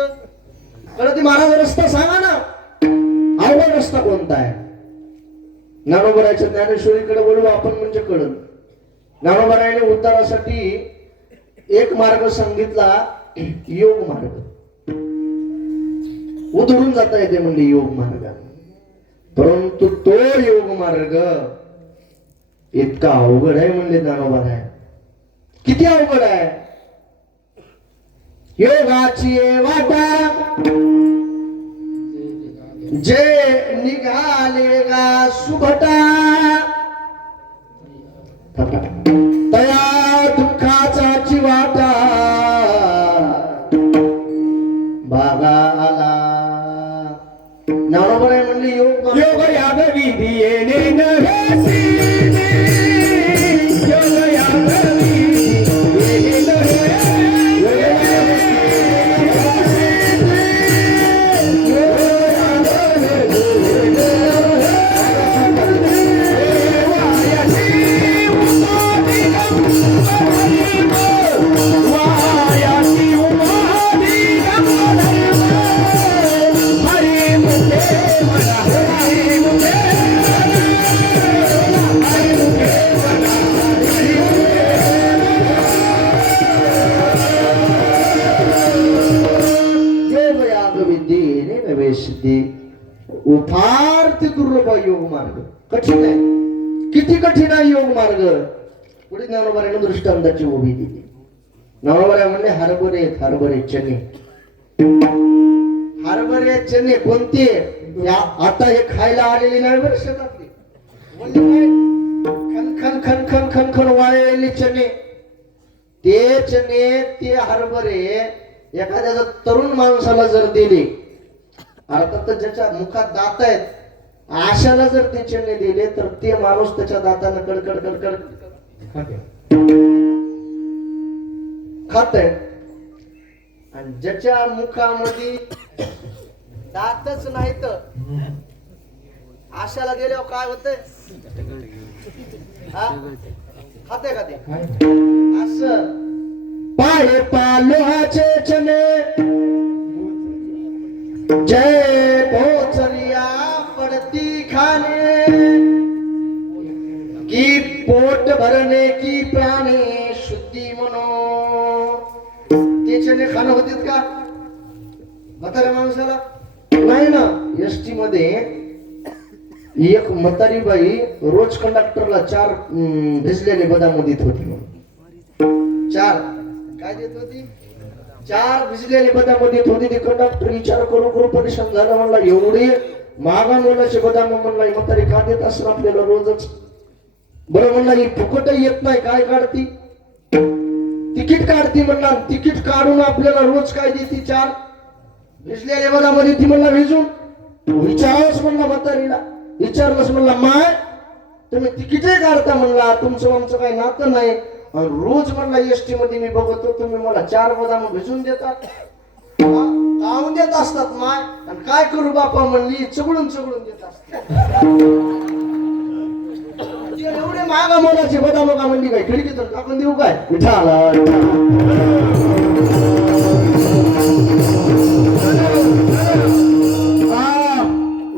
कळती. महाराज रस्ता सांगा ना, अवघड रस्ता कोणता आहे? ज्ञानोबरायच्या ज्ञानेश्वरीकडे वळू आपण म्हणजे कळत. ज्ञानोबरायाने उद्धारासाठी एक मार्ग सांगितला, योग मार्ग. उधळून जाता येते म्हणजे योग मार्ग. परंतु तो योग मार्ग इतका अवघड आहे म्हणजे ज्ञानोबराय. किती अवघड आहे? योगाची वाटा जे निघाले गा सुभटा, तया दुःखाचा चिवाटा बागा आला. ज्ञानोबराय म्हणले योग योग याग विधी येणे नव्हे, योग याग विधी येणे नव्हे, फार ते दुर्लभ आहे योग मार्ग, कठीण आहे. किती कठीण आहे योग मार्ग. पुढे ज्ञानोबाने दृष्टांताची उभी दिली. ज्ञानोबा म्हणले हरभरे हरभरे चणे. हरभरे चणे कोणते? आता हे खायला आलेले नाही बरं शेतातले. म्हणजे काय? खन खन खन खन खन खन वाळलेले चणे. ते चणे ते हरभरे एखाद्या तरुण माणसाला जर दिले, अर्थात ज्याच्या मुखात दात आहेत आशाला जर ते चणे दिले तर ते माणूस त्याच्या दातानं कडकड कडकड खात आहे. आणि ज्याच्या मुखामध्ये दातच नाही तर आशाला गेल्यावर काय होतंय? खाते का ते? असं पाय पालोहाचे चणे जय भोचरिया पडती खाने की पोट भरने की प्राणी शुद्धी म्हणून. ते चणे खाणं होतीत का म्हाताऱ्या माणसाला? नाही ना. एसटी मध्ये एक म्हातारी बाई रोज कंडक्टरला 4 भिजलेले बदाम देत होती. 4 काय देत होती? 4 भिजलेले बदाम देत होती. ते कंडक्टर विचार करू परेशान झाला. म्हणला एवढे महागा मोलाचे बदाम म्हणला म्हातारी का देत असं आपल्याला रोजच? बरं म्हणला ही फुकट येत नाही, काय काढती? तिकीट काढती. म्हणला तिकीट काढून आपल्याला रोज काय देते? 4 भिजलेले बदाम देते म्हणला भिजून. विचारच म्हणला म्हातारीला. विचारलंच म्हणला माय तुम्ही तिकीटे काढता म्हणला, तुमचं आमचं काही नातं नाही. रोज म्हणला एसटी मध्ये मी बघतो तुम्ही मला 4 बदाम भिजून देतात. काऊन देत असतात माय? आणि काय करू बापा म्हणली चगळून देत असतात. एवढे महागा मोलाचे बदाम का म्हणली काय खिडकीतून टाकून देऊ काय? विठाला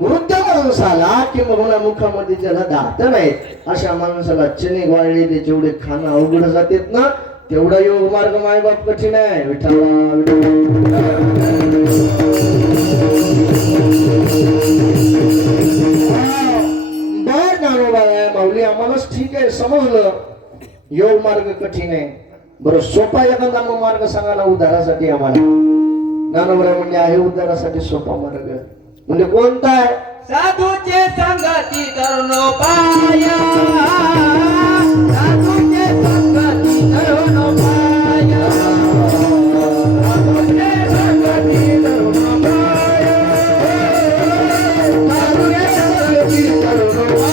वृद्ध माणसाला किंवा मुखामध्ये ज्याला दात नाहीत अशा माणसाला चणे वाळलेले जेवढे खाणं अवघड जातात ना तेवढा योग मार्ग मायबाप कठीण आहे. माऊली आम्हालाच ठीक आहे समजलं योग मार्ग कठीण आहे. बरं सोपा एखादा मार्ग सांगा ना उद्धारासाठी आम्हाला. ज्ञानोबा म्हणजे आहे उद्धारासाठी सोपा मार्ग म्हणजे कोणता आहे? साधूचे संगती तरुणोपाया, साधूचे संगती तरुणोपाया, साधूचे संगती तरुणोपाया, साधूचे संगती तरुणोपाया.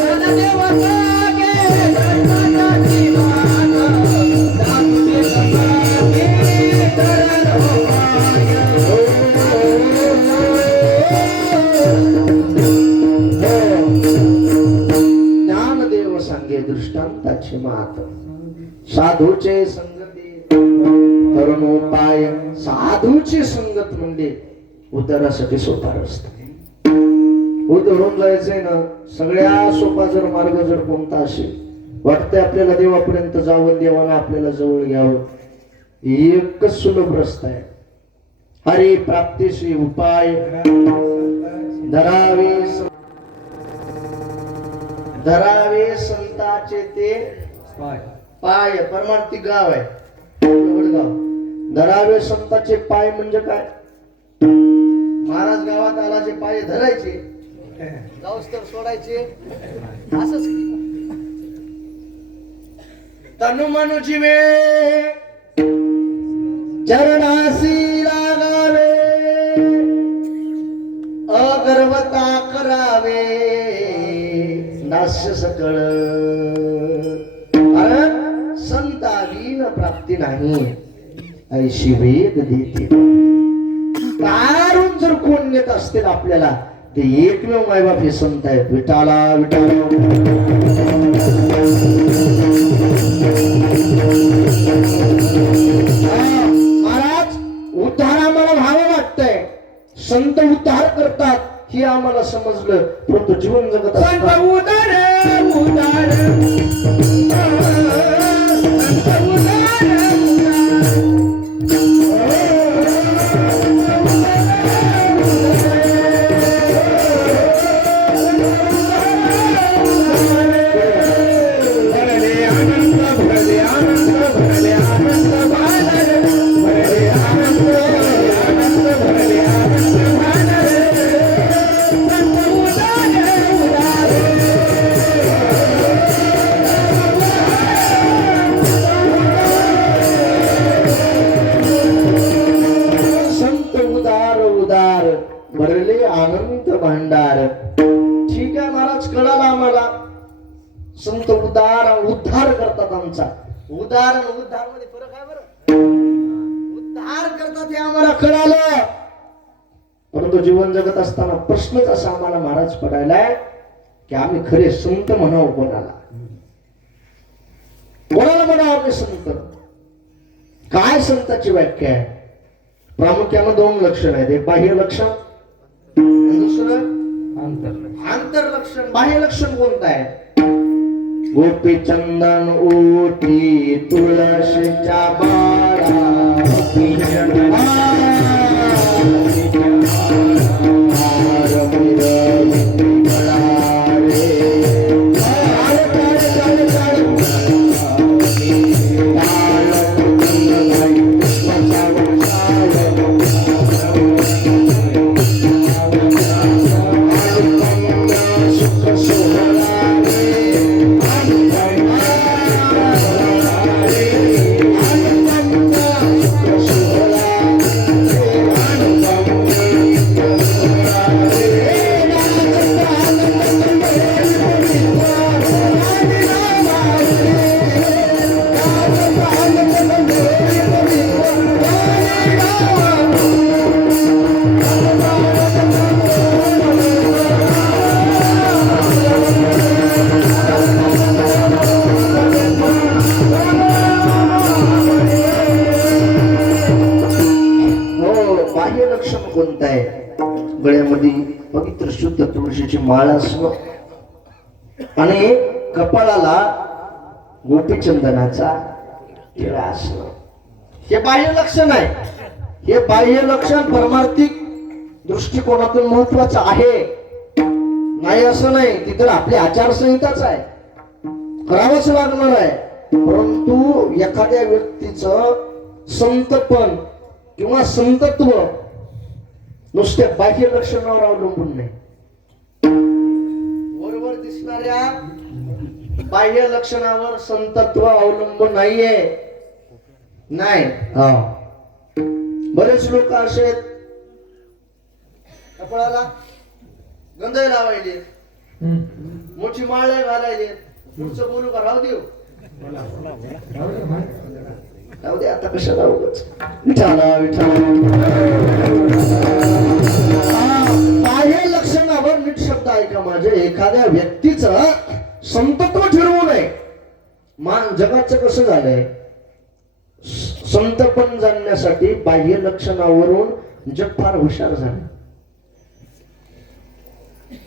सदादेव जागे जन्मदाती माता, साधूचे संगती तरुणोपाया. ज्ञानदेव सांगे दृष्टांताची मात. साधूचे संगती तरुणोपाय. साधूची संगत म्हणजे उद्धारासाठी सोपा रस्ता. उद्धरून जायचंय ना सगळ्या सोपा जर मार्ग जर कोणता असेल वाटतंय आपल्याला देवापर्यंत जावं, देवाला आपल्याला जवळ घ्यावं, एकच सुलभ रस्ता आहे. हरी प्राप्तीशी उपाय धरावे संताचे ते पाय. परमार्थिक गाव आहे वडगाव. धरावे संताचे पाय म्हणजे काय? महाराज गावात आलाचे पाय धरायचे, गावस तर सोडायचे असंच. तनु मनु जीवे चरणासी लागावे, अगर्वता करावे नास्य सकळ. कारण संतावीन प्राप्ती नाही ऐशी वेद देते. कारून जर कोण नेत असतील आपल्याला ते एकमेव मायबाप हे संत आहेत. विठाला विठाला. महाराज उद्धार आम्हाला व्हावं वाटतंय, संत उद्धार करतात हे आम्हाला समजलं, परंतु जीवन जगत असतात उदार उदार भरले आनंद भरले आनंद भांडार भरले आनंद भरले आनंद भांडार संत उदार उदार संत उदार उदार भरले आनंद भांडार. ठीक आहे महाराज, कळाला आम्हाला. संत उदार उद्धार करतात आमचा. उदार आणि उद्धार मध्ये फरक आहे बरं. उद्धार करतात हे आम्हाला कळालं. परंतु जीवन जगत असताना प्रश्नच असा आम्हाला महाराज पडायलाय की आम्ही खरे संत म्हणावं कोणाला? कोणाला म्हणावं आम्ही संत? काय संताची व्याख्या आहे? प्रामुख्यानं दोन लक्षण आहेत. एक बाह्य लक्षण, दुसरं आंतरलक्षण. बाह्य लक्षण कोणतं आहे? गोपी चंदन ओटी तुळशीच्या बाळा कोणतं आहे? गळ्यामध्ये पवित्र शुद्ध तुळशीची माळ असणं आणि कपाळाला गोपीचंदनाचा टिळा असणं, हे बाह्य लक्षण आहे. हे बाह्य लक्षण परमार्थिक दृष्टिकोनातून महत्वाचं आहे, नाही असं नाही. तिथं आपली आचारसंहिताच आहे, करावंच लागणार आहे. परंतु एखाद्या व्यक्तीचं संतपण किंवा संतत्व नुसत्या बाह्य लक्षणावर अवलंबून नाही. वरवर दिसणाऱ्या बाह्य लक्षणावर संतत्व अवलंबून नाहीये. नाही. बरेच लोक असे आहेत, कपाळाला गंध लावायले, मोठी माळ घालायले. पुढचं बोलू का? राहू देऊ, राहू दे आता, कशाला उगाच. विठाला बाह्य लक्षणावर नीट शब्द ऐका माझे. एखाद्या व्यक्तीचं संतत्व ठरवू नये. मान जगाचं कसं झालंय, संतपण जाणण्यासाठी बाह्य लक्षणावरून जग फार हुशार झाले,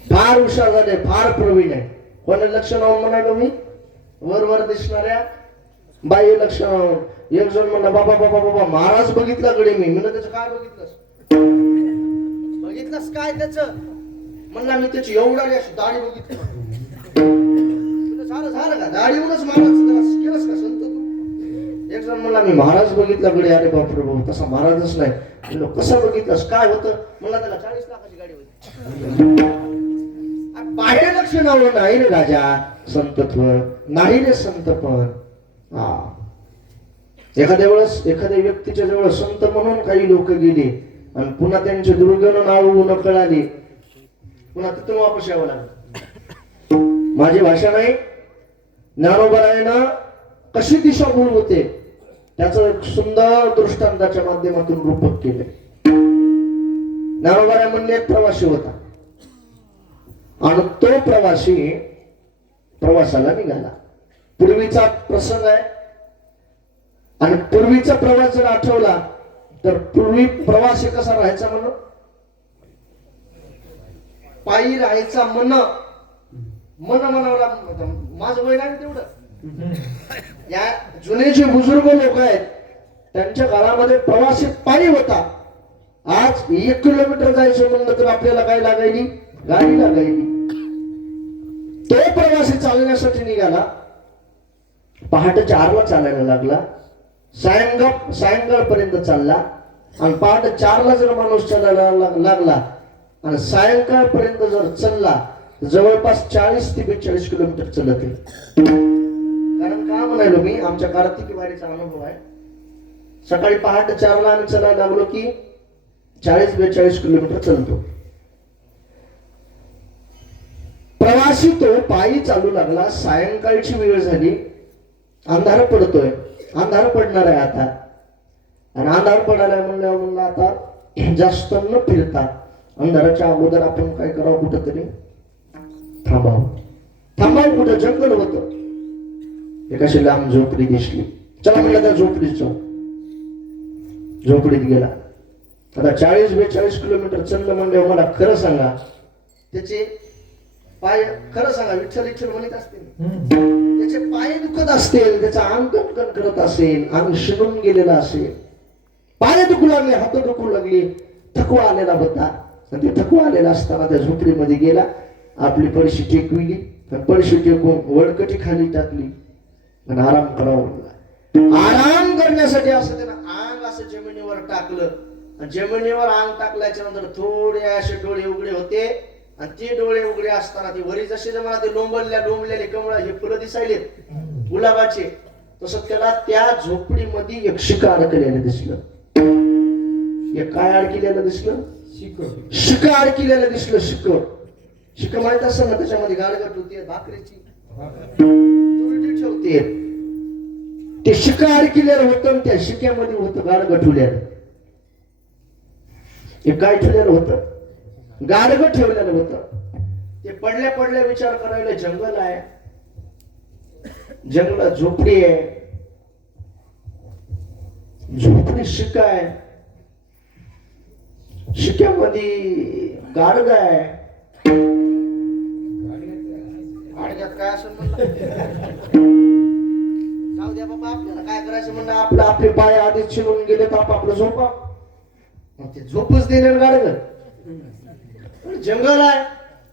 फार हुशार झाले, फार प्रवीण आहे. कोणत्या लक्षणावर म्हणालो मी? वर दिसणाऱ्या बाह्य लक्षणावर. एक जण म्हणला, बाबा बाबा बाबा महाराज बघितला कडे मी. म्हणलं त्याचं काय बघितलंस? बघितलंस काय त्याचं? म्हणला मी त्याची एवढी अशी दाढी बघितली. झालं का दाढीवरच महाराज केलंस का संत तू? एक जण म्हणला मी महाराज बघितला कडे. अरे बापरे भाऊ, तसा महाराजच नाही. म्हणलं कसं बघितलंस, काय होतं? म्हणला त्याला 40 लाखाची गाडी होती. बाह्य लक्षणावर नाही रे राजा संतत्व, नाही रे संतपण. एखाद्या वेळेस एखाद्या व्यक्तीच्या जवळ संत म्हणून काही लोक गेले आणि पुन्हा त्यांचे दुर्गुण नाव न कळाली, पुन्हा तिथून वापस यावं लागलं. माझी भाषा नाही, ज्ञानोबरायनं कशी दिशाभूल होते त्याचं एक सुंदर दृष्टांताच्या माध्यमातून रूपक केले. ज्ञानोबराय म्हणले एक प्रवासी होता आणि तो प्रवासी प्रवासाला निघाला. पूर्वीचा प्रसंग आहे आणि पूर्वीचा प्रवास जर आठवला तर पूर्वी प्रवासी कसा राहायचा? म्हणून पायी राहायचा. मन म्हणावं. माझं वय नाही तेवढं. या जुने जे बुजुर्ग लोक आहेत त्यांच्या काळामध्ये प्रवासी पायी होता. आज 1 किलोमीटर जायचं म्हणलं तर आपल्याला काय लागायली? गाडी लागायली. तो प्रवासी चालण्यासाठी निघाला. पहाटे 4ला चालायला लागला, सायंकाळपर्यंत चालला. आणि पहाटे 4ला जर माणूस चालायला लागला आणि सायंकाळपर्यंत जर चालला, जवळपास 40 ते 42 किलोमीटर चालत आहे. कारण का म्हणालो मी, आमच्या कार्तिकी वारीचा अनुभव आहे. सकाळी पहाटे 4ला आम्ही चालायला लागलो की 40-42 किलोमीटर चालतो. प्रवासी तो पायी चालू लागला. सायंकाळची वेळ झाली, अंधार पडतोय, अंधार पडणार आहे आता. आणि अंधार पडायला म्हणलं आता जास्त न फिरता अंधाराच्या अगोदर आपण काय करावं, कुठंतरी थांबावं. कुठं जंगल होतं, एक अशी लांब झोपडी दिसली. चला म्हणलं त्या झोपडीत जाऊ. झोपडीत गेला. आता 40-42 किलोमीटर चाललं म्हणजे मला खरं सांगा, त्याचे पाय, खरं सांगा, विठ्ठल म्हणत असतील, त्याचे पाय दुखत असतील, त्याचा अंग कणकण करत असेल, अंग शिरून गेलेला असेल, पाय दुखू लागले, हात दुखू लागले, थकवा आलेला होता. आणि ते थकवा आलेला असताना त्या झोपडीमध्ये गेला, आपली पडशी टेकविली, पडशी टेकून वडकटी खाली टाकली आणि आराम करावा लागला. आराम करण्यासाठी असं त्यानं अंग असं जमिनीवर टाकलं. आणि जमिनीवर अंग टाकल्याच्या नंतर थोडे असे डोळे उघडे होते. आणि ते डोळे उघडे असताना ते वरी जसे मला ते लोंबलेले कमळ हे फुलं दिसायलेत गुलाबाचे, तसं त्याला त्या झोपडीमध्ये एक शिका अडकलेलं दिसलं. एक काय अडकलेलं दिसलं? शिका अडकलेलं दिसलं. शिक माहित असेल ना, त्याच्यामध्ये गाडगट होते, भाकरीची तुरटी ठेवते. ते शिका अडकलेलं होतं, त्या शिक्यामध्ये होतं गाडगट ठेवलेलं. हे काय ठेवलेलं होतं? गाडगं ठेवलेलं होतं. ते पडल्या विचार करायला, जंगल आहे, जंगलात झोपडी आहे, झोपडी शिका आहे, शिक्यामध्ये गाडग आहे. गाडग्यात काय असं म्हणलं, जाऊ द्या बाबा, आपल्याला काय करायचं म्हणलं, आपले पाय आधीच शिरून गेले तर आपलं झोपा. मग ते झोपच देणे गाडग. जंगल आहे,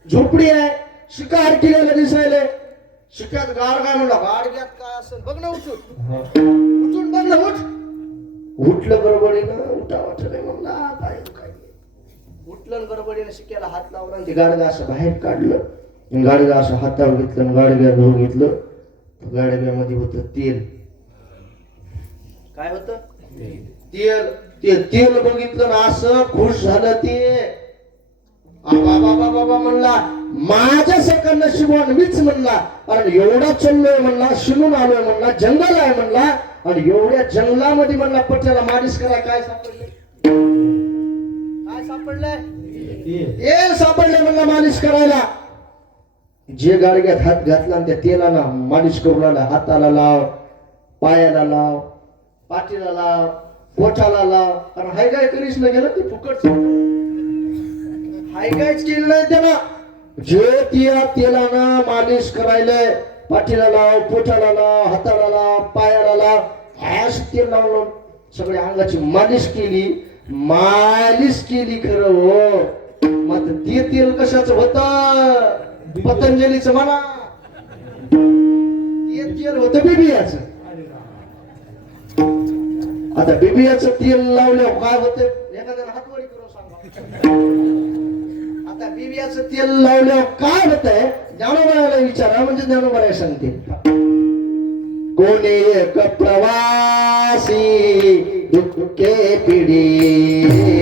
झोपडी आहे, शिका अडकलेलं दिसायले. शिक्यात गाड काय म्हणला, गाडग्यात काय असेल बघ ना, उठून बघ ना, उठलं गडबडीनं, उठा वाटलं म्हणला काय उठलं गडबडीनं, शिक्याला हात लावला, ते गाडगा असं बाहेर काढलं. गाडगा असं हातावर घेतलं, गाडग्या धुवून घेतलं. गाडग्यामध्ये होत तेल. काय होत? तेल. ते तेल बघितलं ना, असं खुश झालं ते. बाबा म्हणला, माझ्या सेकंद शिवण मीच म्हणला. आणि एवढा चाललोय म्हणला, शिवून आलोय म्हणला, जंगल आहे म्हणला. आणि एवढ्या जंगलामध्ये म्हणला पट्याला मालिश करा. काय सापडले? काय सापडलंय? तेल सापडले म्हणला मालिश करायला. जे गाडग्यात हात घातला त्या तेलाला मालिश करू लागला. हाताला लाव, पायाला लाव, पाठीला लाव, पोटाला लाव. कारण हाय काय करीस न गेलं ते फुकट, हाय कायच केलं नाही त्यानं. जे त्या तेलानं मालिश करायलंय, पाठीला लाव, पोटाला लाव, हाताला लाव, पायाला लाव, ह्याच तेल लावलं, सगळ्या अंगाची मालिश केली खरं हो. मग ते तेल कशाच होत? पतंजलीच म्हणा, ते तेल होत बिबियाचं. आता बिबियाचं तेल लावल्यावर काय होते? एखाद्याला हातवडी करून सांगा. आता बिबियाचं तेल लावल्यावर काय होतंय? ज्ञानोबाला विचारा, म्हणजे ज्ञानोबाला सांगते. कोणी एक प्रवासी दुःखे पिढीला,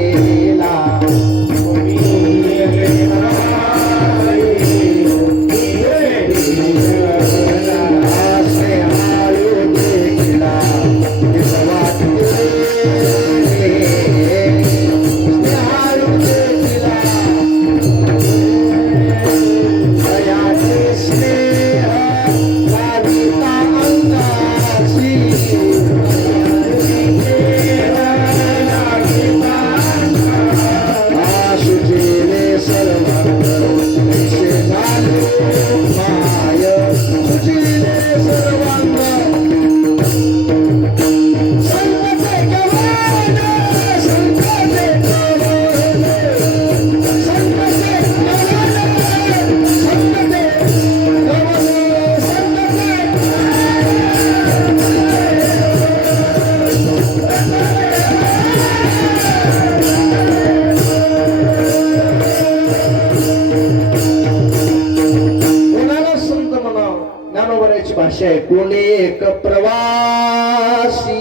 कोणी एक प्रवासी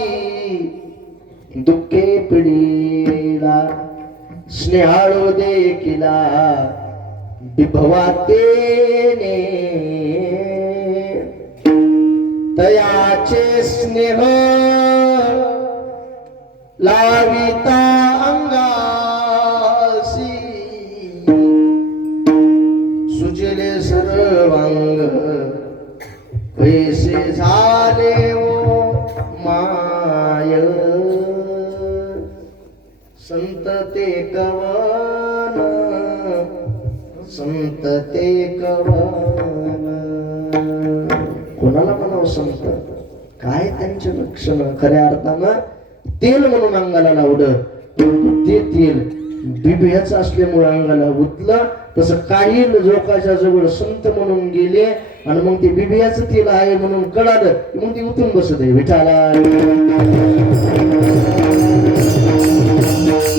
दुःखे पिढीला स्नेहाळू देखिला विभवातेने तयाचे स्नेह लाविता अंगासी सुजले सर्वांग पैसे झाले ओ माय संत ते कवन संत ते कवन कोणाला म्हणावं संत काय त्यांचे लक्षण खऱ्या अर्थानं तेल म्हणून अंगाला लावलं ते तेल बिबियाचं असल्यामुळे अंगाला उतलं तसं काही लोकांच्या जवळ संत म्हणून गेले आणि मग ते बिबियाचं तेल आहे म्हणून कळालं मग ते उतून बसत आहे विठाला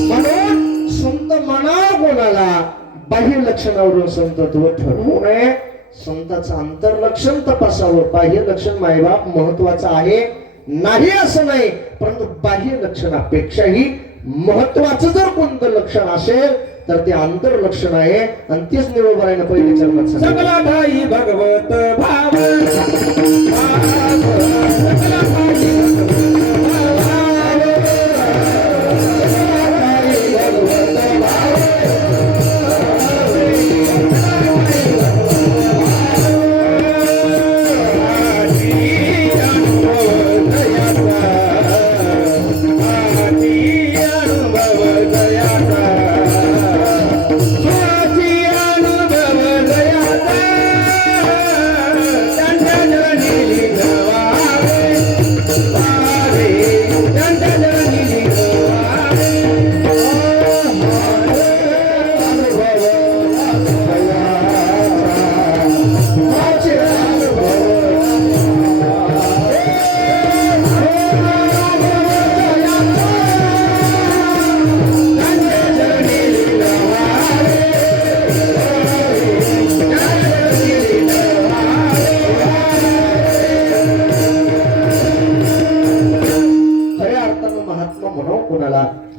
म्हणून संत म्हणा कोणाला बाह्य लक्षणावरून संतत्व ठरवू नये संताचं अंतर्लक्षण तपासावं बाह्य लक्षण मायबाप महत्वाचं आहे नाही असं नाही परंतु बाह्य लक्षणापेक्षाही महत्वाचं जर कोणतं लक्षण असेल तर ते आंतरलक्षण आहे आणि तेच निरोबरायनं पहिले चरणात सगळा भाई भगवत भाव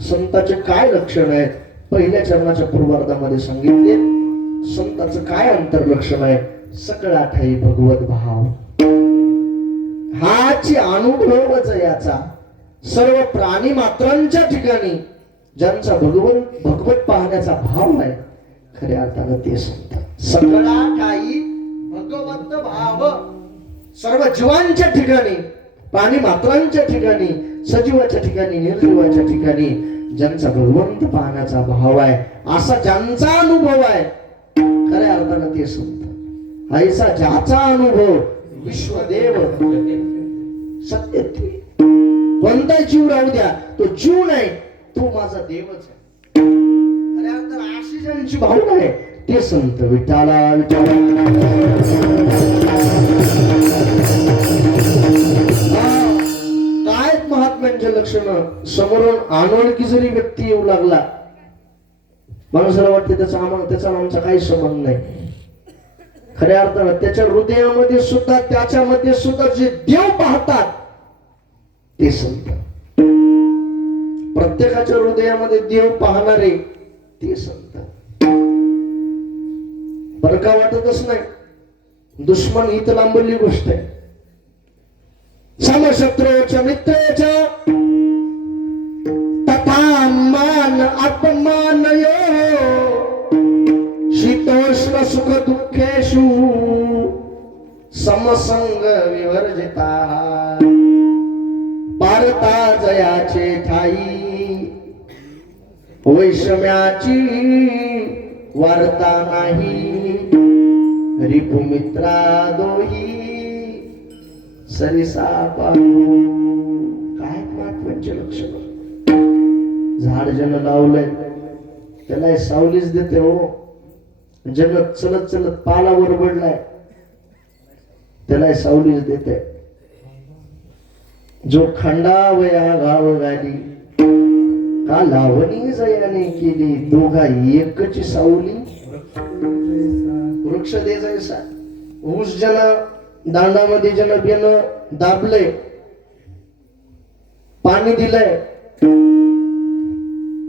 संताचे काय लक्षण आहे पहिल्या चरणाच्या पूर्वार्धामध्ये सांगितले संताचं काय अंतर्लक्षण आहे सकळा ठाई भगवत भाव हाची अनुभवच याचा सर्व प्राणी मात्रांच्या ठिकाणी ज्यांचा भगवत पाहण्याचा भाव आहे खऱ्या अर्थानं ते संत सकळा ठाई भगवत भाव सर्व जीवांच्या ठिकाणी प्राणी मात्रांच्या ठिकाणी सजीवाच्या ठिकाणी निर्जीवाच्या ठिकाणी ज्यांचा भगवंत पाहण्याचा भाव आहे असा ज्यांचा अनुभव आहे खऱ्या अर्थानं ते संत ऐसा ज्याचा अनुभव विश्वदेव सत्य कोणता जीव राहू द्या तो जीव नाही तो माझा देवच आहे खऱ्या अर्थानं अशी ज्यांची भावना आहे ते संत विठाला काय महात्म्यांचे लक्षण समोरून अनोळखी जरी व्यक्ती येऊ लागला माणसाला वाटते त्याचा आमचा काही संबंध नाही खऱ्या अर्थानं त्याच्या हृदयामध्ये सुद्धा त्याच्यामध्ये सुद्धा जे देव पाहतात ते संत प्रत्येकाच्या हृदयामध्ये देव पाहणारे ते संत बरं का वाटतच नाही दुश्मन ही तर लांबली गोष्ट आहे समशत्रूच्या मित्राच्या तथा मान अपमान शीतोष्ण सुख दुःखेषु समसंग विवर्जिता पारता जयाचे ठाई वैषम्याची वार्ता नाही रिपुमित्रा दोही सरिसा पाहू काय महत्वाचे लक्षण झाड ज्यानं लावलंय त्याला सावलीच देते हो जगत चलत चलत पालावर पडलाय त्याला सावलीच देते जो खंडावया गाव गाली का लावणी जयाने केली दोघा एकची सावली वृक्ष दे जैसा ऊस जन दांडामध्ये जनबियानं दाबलंय, पाणी दिलंय,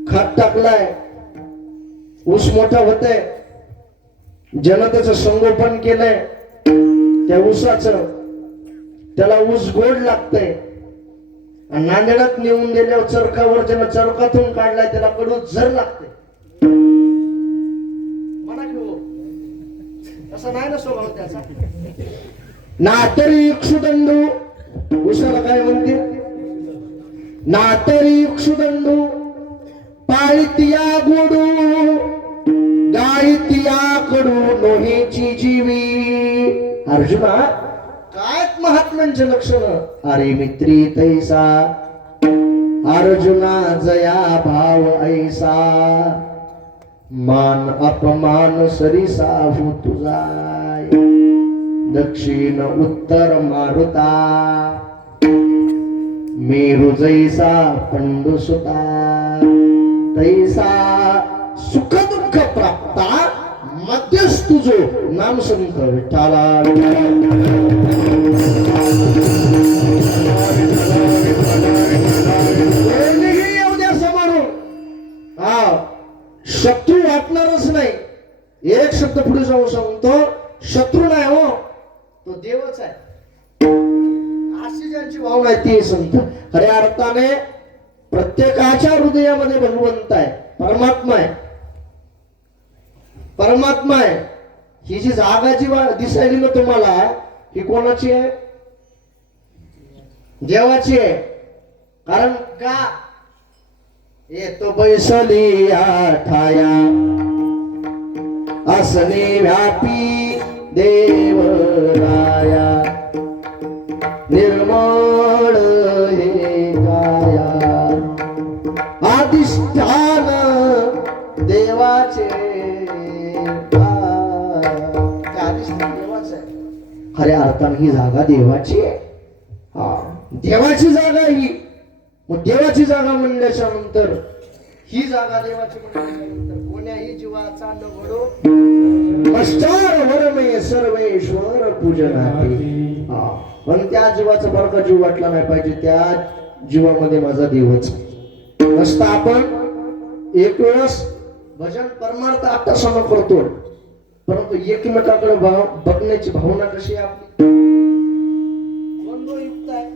खात टाकलाय, ऊस मोठा होतय, जनतेचं संगोपन केलंय त्या ऊसाचं, त्याला ऊस गोड लागतंय. आणि नांदेडात नेऊन दिल्यावर चरकावर ज्याला चरकातून काढलाय त्याला कडू जर लागतंय. म्हणा की हो, असं नाही ना स्वभाव त्याचा. नातरी इक्षुदंडू, ऊसाला काय म्हणते? नातरी इक्षुदंडू पाळितिया गोडू, गाळितिया कडू नोहेची जीवी. अर्जुना, काय महात्म्यांचे लक्षण? अरे मित्री तैसा, अर्जुना जया भाव ऐसा, मान अपमान सरिसा हो तुझाय, दक्षिण उत्तर मारुता, मेरु जैसा पंडुसुता, तैसा सुख दुःख प्राप्ता, मध्यस तुझो नाम संत विठ्ठला. येऊ द्या समोरून, हा शत्रू वाटणारच नाही. एक शब्द पुढे जाऊन सांगतो, शत्रू नाही हो, तो देवच आहे. अशी ज्यांची भावना आहे ती संत. खऱ्या अर्थाने प्रत्येकाच्या हृदयामध्ये भगवंत आहे, परमात्मा आहे, परमात्मा आहे. ही जी जागा जी दिसायली ना तुम्हाला, ही कोणाची आहे? देवाची आहे. कारण का? येतो बैसली ठाया, असने व्यापी देव राया, निर्मळ हे काया, अधिष्ठान देवाचे. खऱ्या अर्थाने ही जागा देवाची आहे. हा, देवाची जागा ही. मग देवाची जागा म्हणल्याच्या नंतर ही जागा देवाची म्हणल्यानंतर कोण्याही जीवाचा न घडो कष्टार वरमे सर्वेश्वर पूजनाते. हा, पण त्या जीवाचा बरका जीव वाटला नाही पाहिजे, त्या जीवामध्ये माझा देवच नसता. आपण एक वेळेस भजन परमार्थ आत्मसम करतो, परंतु एकमेकाकडे बघण्याची भावना कशी आहे आपली? द्वंद्वयुक्त आहे,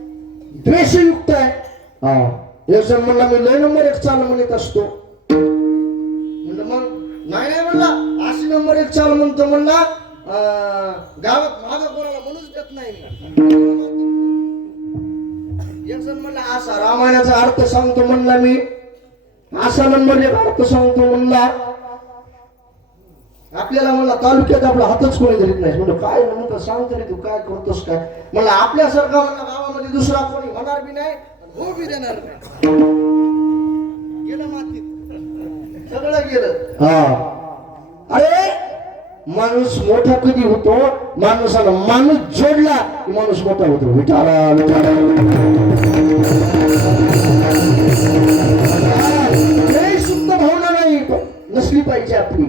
द्वेषयुक्त आहे. हा, एक जण म्हणला मी लय नंबर 1 चाल म्हणत असतो, म्हणलं मग नाही नाही म्हणला 80 नंबर 1 चाल म्हणतो. म्हणला गावात माग कोणाला म्हणूच देत नाही. एक जण म्हणला असा रामायणाचा अर्थ सांगतो, म्हणला मी असा नंबर 1 अर्थ सांगतो. म्हणला आपल्याला म्हणला तालुक्यात आपला हातच कोणी धरीत नाही. म्हणलं काय म्हणतो सांग तरी, तू काय करतोस काय? म्हणलं आपल्यासारखा म्हणला गावामध्ये दुसरा कोणी होणार बी नाही, हो बी देणार नाही. गेलं मातीत, सगळं गेलं. हा, अरे माणूस मोठा कधी होतो? माणूसाला माणूस जोडला की माणूस मोठा होतो. विठाला विठाला सुप्त भावना नाही नसली पाहिजे आपली,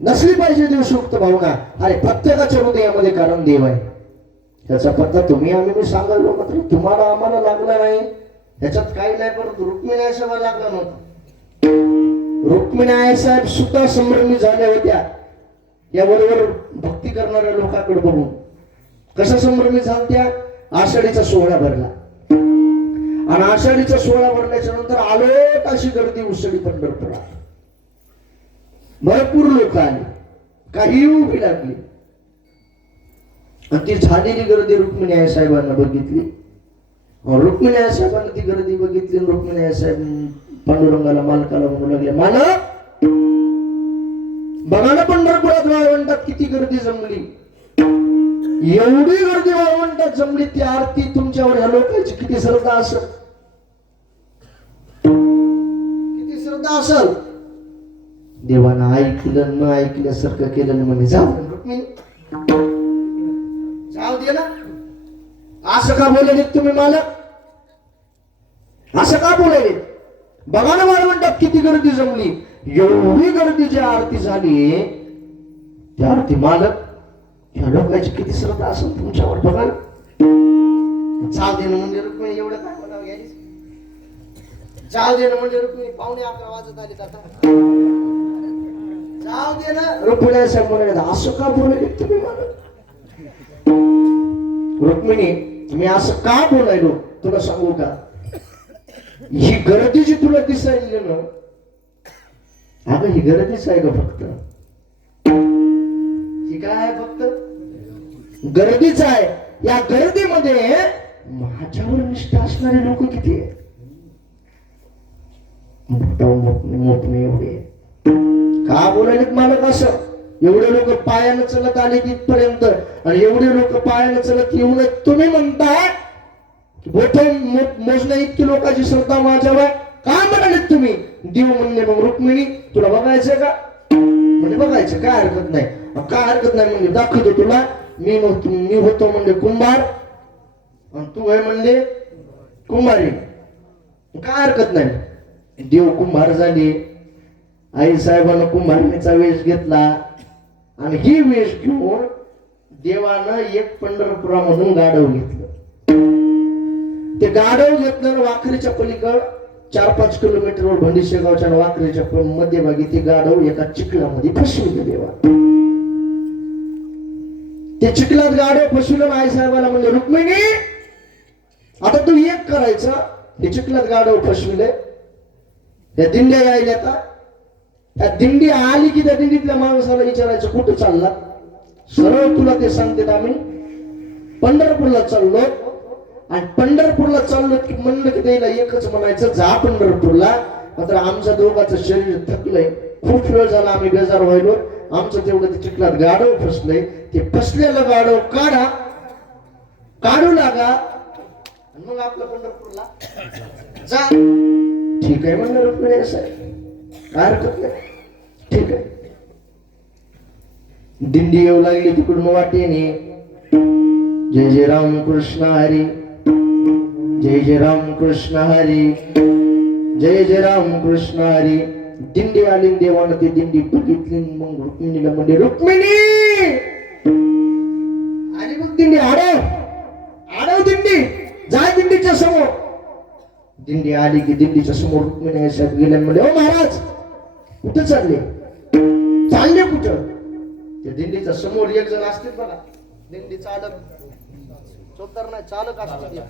नसली पाहिजे देवसुक्त भावना. अरे प्रत्येकाच्या हृदयामध्ये कारण देव आहे. त्याचा पत्ता तुम्ही आम्ही सांगायलो, मात्र तुम्हाला आम्हाला लागला नाही. ह्याच्यात काही नाही, परंतु रुक्मिणी आईसाहेब लागला नव्हता. रुक्मिणी आईसाहेब सुद्धा संभ्रमी झाल्या होत्या याबरोबर भक्ती करणाऱ्या लोकांकडे बघून. कशा संभ्रमी झाल्या? आषाढीचा सोहळा भरला, आणि आषाढीचा सोहळा भरल्याच्या नंतर आलोट अशी गर्दी उसळी पंढरपुरात. भरपूर लोक आले, काही उभी लागली, आणि ती झालेली गर्दी रुक्मिणी आई साहेबांना बघितली. रुक्मिणी आई साहेबांना ती गर्दी बघितली. रुक्मिणी आई साहेब पांडुरंगाला मालकाला म्हणू लागले, मालक बघा ना पंढरपुरात वाळवंटात किती गर्दी जमली. एवढी गर्दी वाळवंटात जमली, ती आरती तुमच्यावर ह्या लोकांची किती श्रद्धा असेल, किती श्रद्धा असेल. देवानं ऐकलं न ऐकल्यासारखं केलं म्हणे, जाऊ रुक्मिणी जाऊ दे ना. असं का बोलले तुम्ही मालक? असं का बोलले? बघा ना वाळवंटात किती गर्दी जमली. एवढी गर्दी जी आरती झाली, त्या आरती मालक ह्या लोकांची किती श्रद्धा असेल तुमच्यावर बघा ना. चाल देणं म्हणजे रुक्मिणी एवढं काय म्हणावं घ्यायचं. चाल देणं म्हणजे रुक्मिणी 11:15 वाजत आले आता. चाल देणं रुक्मिणी साहेब म्हणाले असं का बोलायले तुम्ही मला. रुक्मिणी मी असं का बोलायलो तुला सांगू का. ही गर्दी जी तुला दिसायली ना अगं ही गर्दीच आहे का फक्त. ही काय आहे फक्त गर्दीच आहे. या गर्दीमध्ये माझ्यावर निष्ठा असणारे लोक किती आहे. मोठे एवढे का बोलायलेत मला कसं. एवढे लोक पायानं चलत आले तिथपर्यंत आणि एवढे लोक पायानं चलत येऊन तुम्ही म्हणताय मोजण्या इतकी लोकांची श्रद्धा माझ्यावर का म्हणाले तुम्ही. देव म्हणले मग रुक्मिणी तुला बघायचंय का. म्हणजे बघायचं काय हरकत नाही. काय हरकत नाही म्हणजे दाखवतो तुला. मी होतो म्हणजे कुंभार आणि तू आहे म्हणले कुंभारी. काय हरकत नाही. देव कुंभार झाली. आई साहेबांना कुंभारणीचा वेश घेतला आणि ही वेश घेऊन देवानं एक पंढरपुरामधून गाढव घेतलं. ते गाढव घेतलं वाखरीच्या पलीकड 4-5 किलोमीटरवर भंडीशेगावच्या वाखरीच्या मध्यभागी ते गाढव एका चिखलामध्ये फसविले देवा. ते चिखलात गाढव फसविलं. आई साहेबाला म्हणजे रुक्मिणी आता तू एक करायचं. हे चिखलात गाढव फसविले. या दिंड्या यायला आता त्या दिंडी आली की त्या दिंडीतल्या माणसाला विचारायचं कुठं चालला. सरळ तुला ते सांगते आम्ही पंढरपूरला चाललो. आणि पंढरपूरला चाललो की म्हणलं की त्याला एकच म्हणायचं जा पंढरपूरला. मात्र आमच्या दोघांचं शरीर थकलंय. खूप वेळ झाला आम्ही बेजार व्हायलो. आमचं तेवढं ते चिखलात गाढव फसलंय. ते फसलेलं गाढव काढू लागा आणि मग आपलं पंढरपूरला जा. ठीक आहे म्हणलं रुक्मिणी साहेब काय हरकत नाही. ठीक आहे. दिंडी येऊ लागली तिकडून वाटेने. जय जय राम कृष्ण हरी जय जय राम कृष्ण हरी जय जय राम कृष्ण हरी. दिंडी आली. देवानं ती दिंडी बघितली. मग रुक्मिणीला म्हणजे रुक्मिणी आली. मग दिंडी आडव दिंडी जा दिंडीच्या समोर. दिंडी आली की दिंडीच्या समोर रुक्मिणी साहेब गेल्या म्हणजे ओ महाराज कुठं चालले कुठं. त्या दिंडीच्या समोर एक जण असतील बघा. दिंडी चालक चोतर नाही चालक असतील.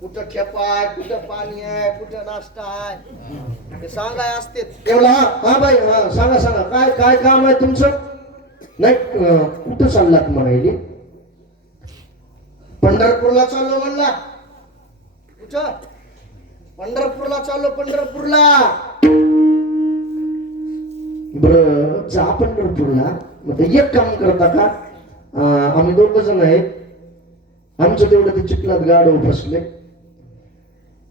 कुठं ठेपा आहे कुठं पाणी आहे कुठं नाश्ता आहे ते सांगाय असते. तेवढा हा बाई हा सांगा काय काय काम आहे तुमचं. नाही कुठं चाललात म्हणायली. पंढरपूरला चाललो म्हणला. कुठं पंढरपूरला चाललो पंढरपूरला. बरं जा पंढरपूरला. मग एक काम करता का आम्ही 2 जण आहेत. आमचं तेवढं ते चिखलात गाढव फसले.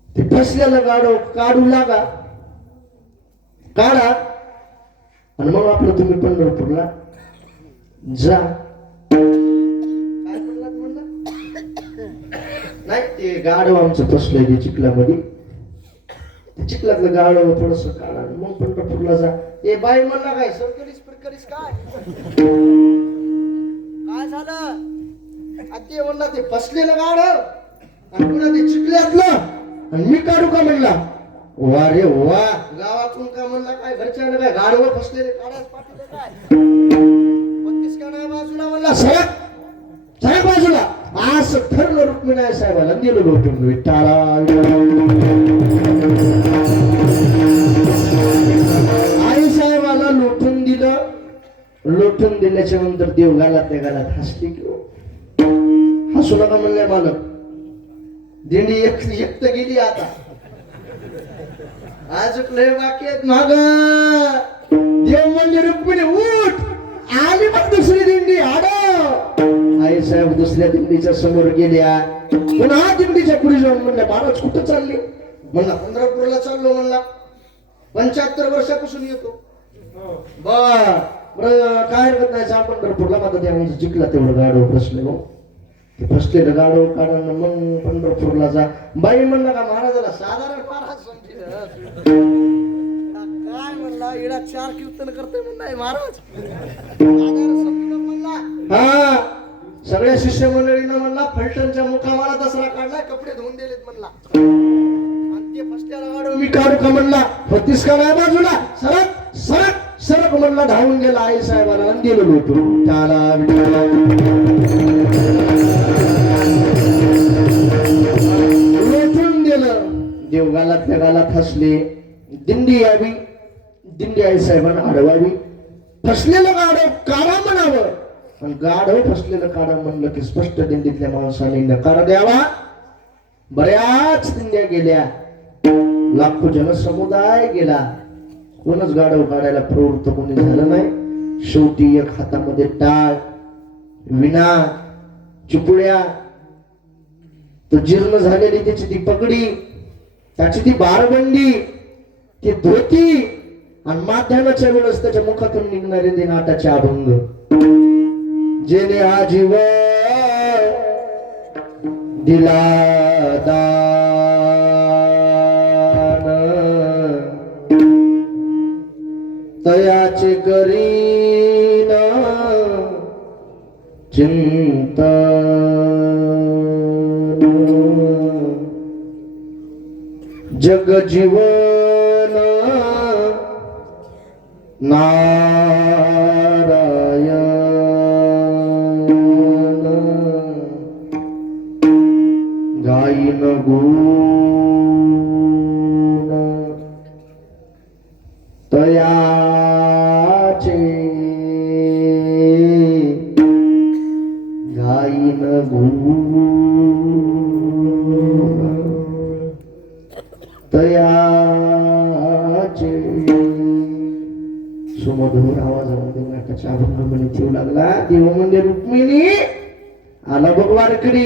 ते फसलेलं गाढव काढू लागा काढा आणि मग आपलं तुम्ही पंढरपूरला जा. काय म्हणला नाही ते गाढव आमचं फसलंय ते चिखलामध्ये. चिखलातलं गाढव थोडस काढा मग पंढरपूरला जा. ए बाई म्हणला काय सरकरीस काय झालं. ते म्हणला ते फसलेलं गाढव आणि पुन्हा ते चिखल्यातलं आणि मी काढू का म्हणला. वा रे वा. गावातून का म्हणला काय घरच्यानं काय गाढव फसलेले काढायला पाठवले काय. 32 का नाही बाजूला म्हणला. सरक बाजूला. असं ठरलं रुक्मिणी साहेबाला दिलं लोटून. विठ्ठला आई साहेबाला लोटून दिलं. लोटून दिल्याच्या नंतर देव गालात हसली की हसू नका म्हणले मालक. दिंडी एकट गेली आता. आज लय बाकी आहेत माग. देव म्हणले रुक्मिणी उठ. आली मग दुसरी दिंडी आडव. आई साहेब दुसऱ्या दिंडीच्या समोर गेल्या. पुन्हा दिंडीच्या पुढे जाऊन म्हणले महाराज कुठं चालले. म्हणला पंढरपूरला चाललो म्हणला. 75 वर्षापासून येतो. बर काय हरकत नाही जा पंढरपूरला. मात्र त्या जिंकला तेवढं गाडव फसले. मग ते फसलेलं गाडव काढा मग पंढरपूरला जा. बाई म्हणला का महाराजाला साधारण 5 काय म्हणला इडा 4 कीर्तन करतोय म्हणलाय महाराज. म्हणला हा सगळ्या शिष्यमंडळीनं म्हणला फलटणच्या मुकामाला दसरा काढलाय, कपडे धुवून दिलेत म्हणला. आणि ते फसट्याला गाडव मी काढू का म्हणला, होतीस का माझ्या बाजूला, सरक सरक सरक म्हणला, धावून गेला आई साहेबाला आणि दिलं लोटून. त्याला लोटून दिलं. देव गालातल्या गालात हसले. दिंडी यावी, दिंडी आई साहेबांना अडवावी. फसलेलं गाडव काढा म्हणावं, पण गाढव फसलेलं काढा म्हणलं की स्पष्ट दिंडीतल्या माणसाने नकार द्यावा. बऱ्याच दिंड्या गेल्या, लाखो जनसमुदाय गेला, कोणच गाढव काढायला प्रवृत्त कोणी झालं नाही. शेवटी एक हातामध्ये टाळ, विणा, चिपुळ्या, तो जीर्ण झालेली त्याची ती पगडी, त्याची ती बारबंडी, ती धोती, आणि माध्यानाच्या वेळेस त्याच्या मुखातून निघणारे ते नाटाचे अभंग. जेने आजीव दिला दान, तयाचे करीन चिंतन. जग जीवन नारायण, गायीन गुण तयाचे, गायीन गुण तयाचे. सुमधुर आवाजामध्ये नाटाच्या अभंग म्हणत येऊ लागला. देव म्हणजे रुक्मिणी आला बघ वारकरी.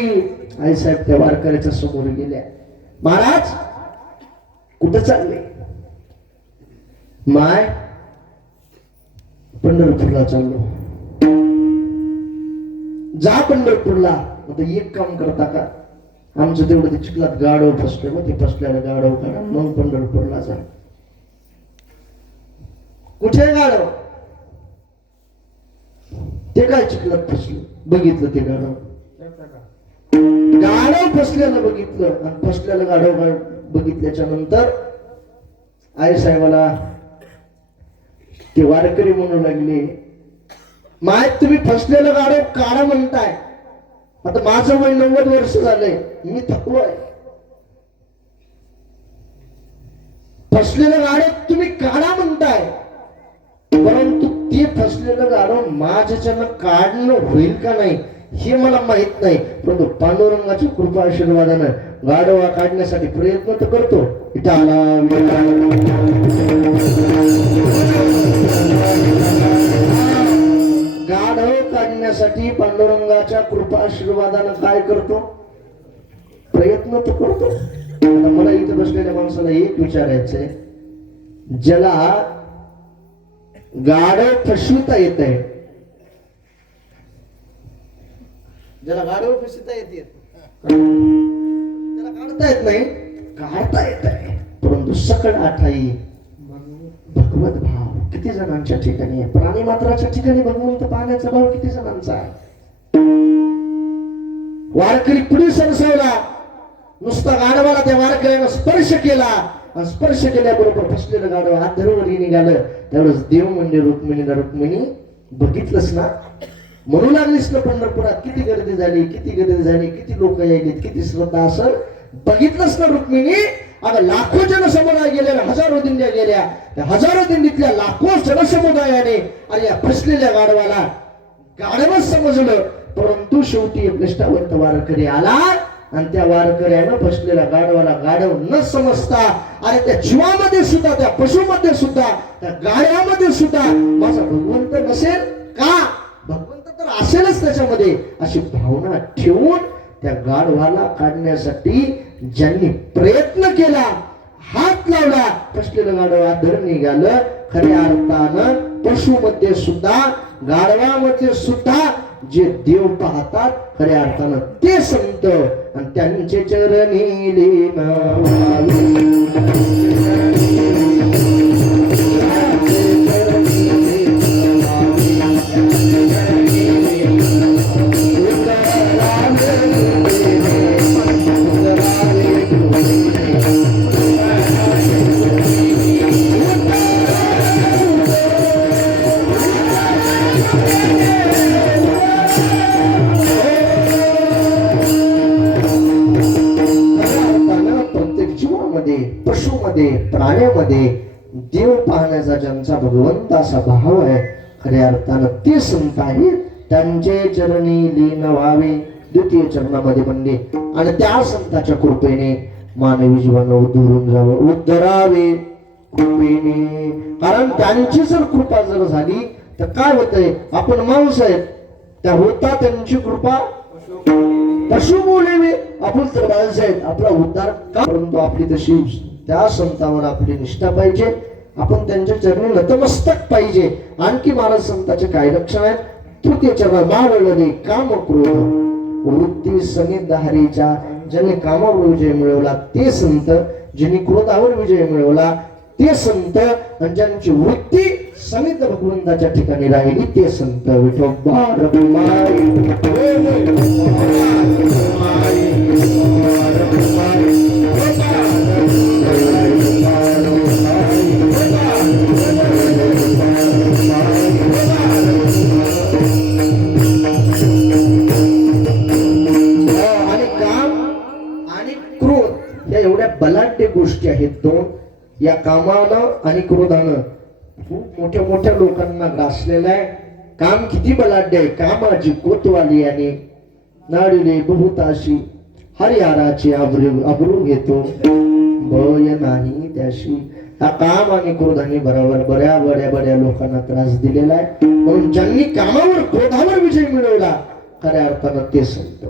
आई साहेब त्या वारकऱ्याच्या समोर गेल्या. महाराज कुठं चालले? माय पंढरपूरला चाललो. जा पंढरपूरला. आता एक काम करता का, आमचं तेवढं ते चिखलात गाडव फसलं, मग ते फसल्याला गाडव काढा, मग पंढरपूरला जा. कुठे गाडव? ते काय चिखलात फसलं, बघितलं ते गाडव. गाडव फसल्याला बघितलं, आणि फसल्याला गाडव बघितल्याच्या नंतर आई साहेबाला ते वारकरी म्हणू लागले, माय तुम्ही फसलेलं गाडव काढा म्हणताय, आता माझं वय 90 वर्ष झालंय, मी थकलोय. फसलेलं गाडव तुम्ही काढा म्हणताय, परंतु ते फसलेलं गाडव माझ्याच्यानं काढणं होईल का नाही हे मला माहित नाही. परंतु पांडुरंगाची कृपा आशीर्वादानं गाढवा काढण्यासाठी प्रयत्न तर करतो. गाढव काढण्यासाठी पांडुरंगाच्या कृपा आशीर्वादानं काय करतो? प्रयत्न तर करतो. आता मला इथं बसलेल्या माणसाला एक विचारायचंय, ज्याला गाढव फसविता येत आहे, ज्याला गाढव फसविता येते, त्याला काढता येत नाही, काढता येत आहे, परंतु सकळ आठाई भगवत भाव किती जणांच्या ठिकाणी आहे. प्राणी मात्राच्या ठिकाणी भगवंत पाहण्याचा भाव किती जणांचा आहे. वारकरी पुढे सरसावला, नुसता गाढवाला त्या वारकऱ्यानं स्पर्श केला, आणि स्पर्श केल्याबरोबर फसलेलं गाढव हात धरूवरी निघालं. त्यावेळेस देव म्हणजे रुक्मिणीला, रुक्मिणी बघितलंस ना, म्हणू लागलीस ना पंढरपुरात किती गर्दी झाली, किती गर्दी झाली, किती लोक यायलीत, किती श्रद्धा असेल, बघितलंस ना रुक्मिणी. अगं लाखो जनसमुदाय गेलेल्या, हजारो दिंड्या गेल्या, त्या हजारो दिंडीतल्या लाखो जनसमुदायाने आणि या फसलेल्या गाढवाला गाढवच समजलं. परंतु शेवटी एक निष्ठावंत वारकरी आला, आणि त्या वारकऱ्यानं फसलेल्या गाढवाला गाढव न समजता, आणि त्या जीवामध्ये सुद्धा, त्या पशुमध्ये सुद्धा, त्या गाढवामध्ये सुद्धा माझा भगवंत नसेल का, भगवंत तर असेलच त्याच्यामध्ये, अशी भावना ठेवून त्या गाढवाला काढण्यासाठी ज्यांनी प्रयत्न केला, हात लावला, फसलेलं गाढव आधर निघालं. खऱ्या अर्थानं पशुमध्ये सुद्धा, गाढवामध्ये सुद्धा जे देव पाहतात खऱ्या अर्थानं ते संत, आणि त्यांचे चरणी लीन व्हावी. माणसामध्ये, पशुमध्ये, प्राण्यामध्ये देव पाहण्याचा ज्यांचा भगवंत असा भाव आहे, खऱ्या अर्थानं ते संत आहेत. त्यांचे चरणी लीन व्हावे द्वितीय चरणामध्ये म्हणले. आणि त्या संताच्या कृपेने मानवी जीवन उद्धरून जावं, उद्धरावे कृपेने. कारण त्यांची जर कृपा जर झाली तर काय होतंय, आपण माणूस आहेत, त्या होता त्यांची कृपा पशु बोलेवे, आपण तर माणसं आहेत, आपला उद्धार का. परंतु आपली तशी त्या संतावर आपली निष्ठा पाहिजे, आपण त्यांच्या चरणी नतमस्तक पाहिजे. आणखी महाराज संताचे काय लक्षण आहेत. तृतीय चरण मावळले काम क्रोध वृत्ती सनिध हरीच्या. ज्यांनी कामावर विजय मिळवला ते संत, ज्यांनी क्रोधावर विजय मिळवला ते संत, आणि ज्यांची वृत्ती सनिध भगवंताच्या ठिकाणी राहिली ते संत. विठोबा रघुमाई बलाढ्य गोष्टी आहेत दोन. या कामानं आणि क्रोधानं खूप मोठ्या मोठ्या लोकांना ग्रासलेलं आहे. काम किती बलाढ्य आहे. कामाची कोतवाली आणि नाडिले बहुताशी हरिहराची अब्रू घेतो भय नाही त्याशी. हा काम आणि क्रोधाने बरोबर बऱ्या लोकांना त्रास दिलेला आहे. म्हणून ज्यांनी कामावर क्रोधावर विजय मिळवला खऱ्या अर्थानं ते संत.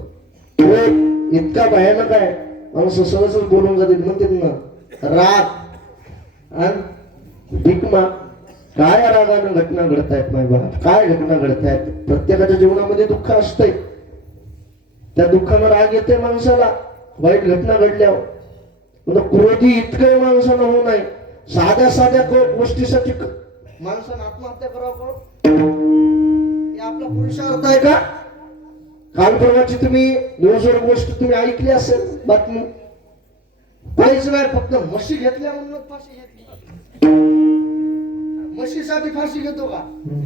इतका भयानक आहे. माणसं सहजच बोलून जाते म्हणते ना राग आणि भीकमा. काय रागानं घटना घडतायत माय बाबा, काय घटना घडतायत. प्रत्येकाच्या जीवनामध्ये दुःख असतंय, त्या दुःखानं राग येते माणसाला वाईट घटना घडल्यावर. क्रोधी इतकं माणसानं होऊ नये. साध्या गोष्टीसाठी माणसानं आत्महत्या करावं हे आपला पुरुषार्थ आहे का. काल परवाची तुम्ही न्यूजवर गोष्ट तुम्ही ऐकली असेल बातमी. काहीच नाही, फक्त म्हशी घेतल्या म्हणून फाशी घेतली. म्हशीसाठी फाशी घेतो का.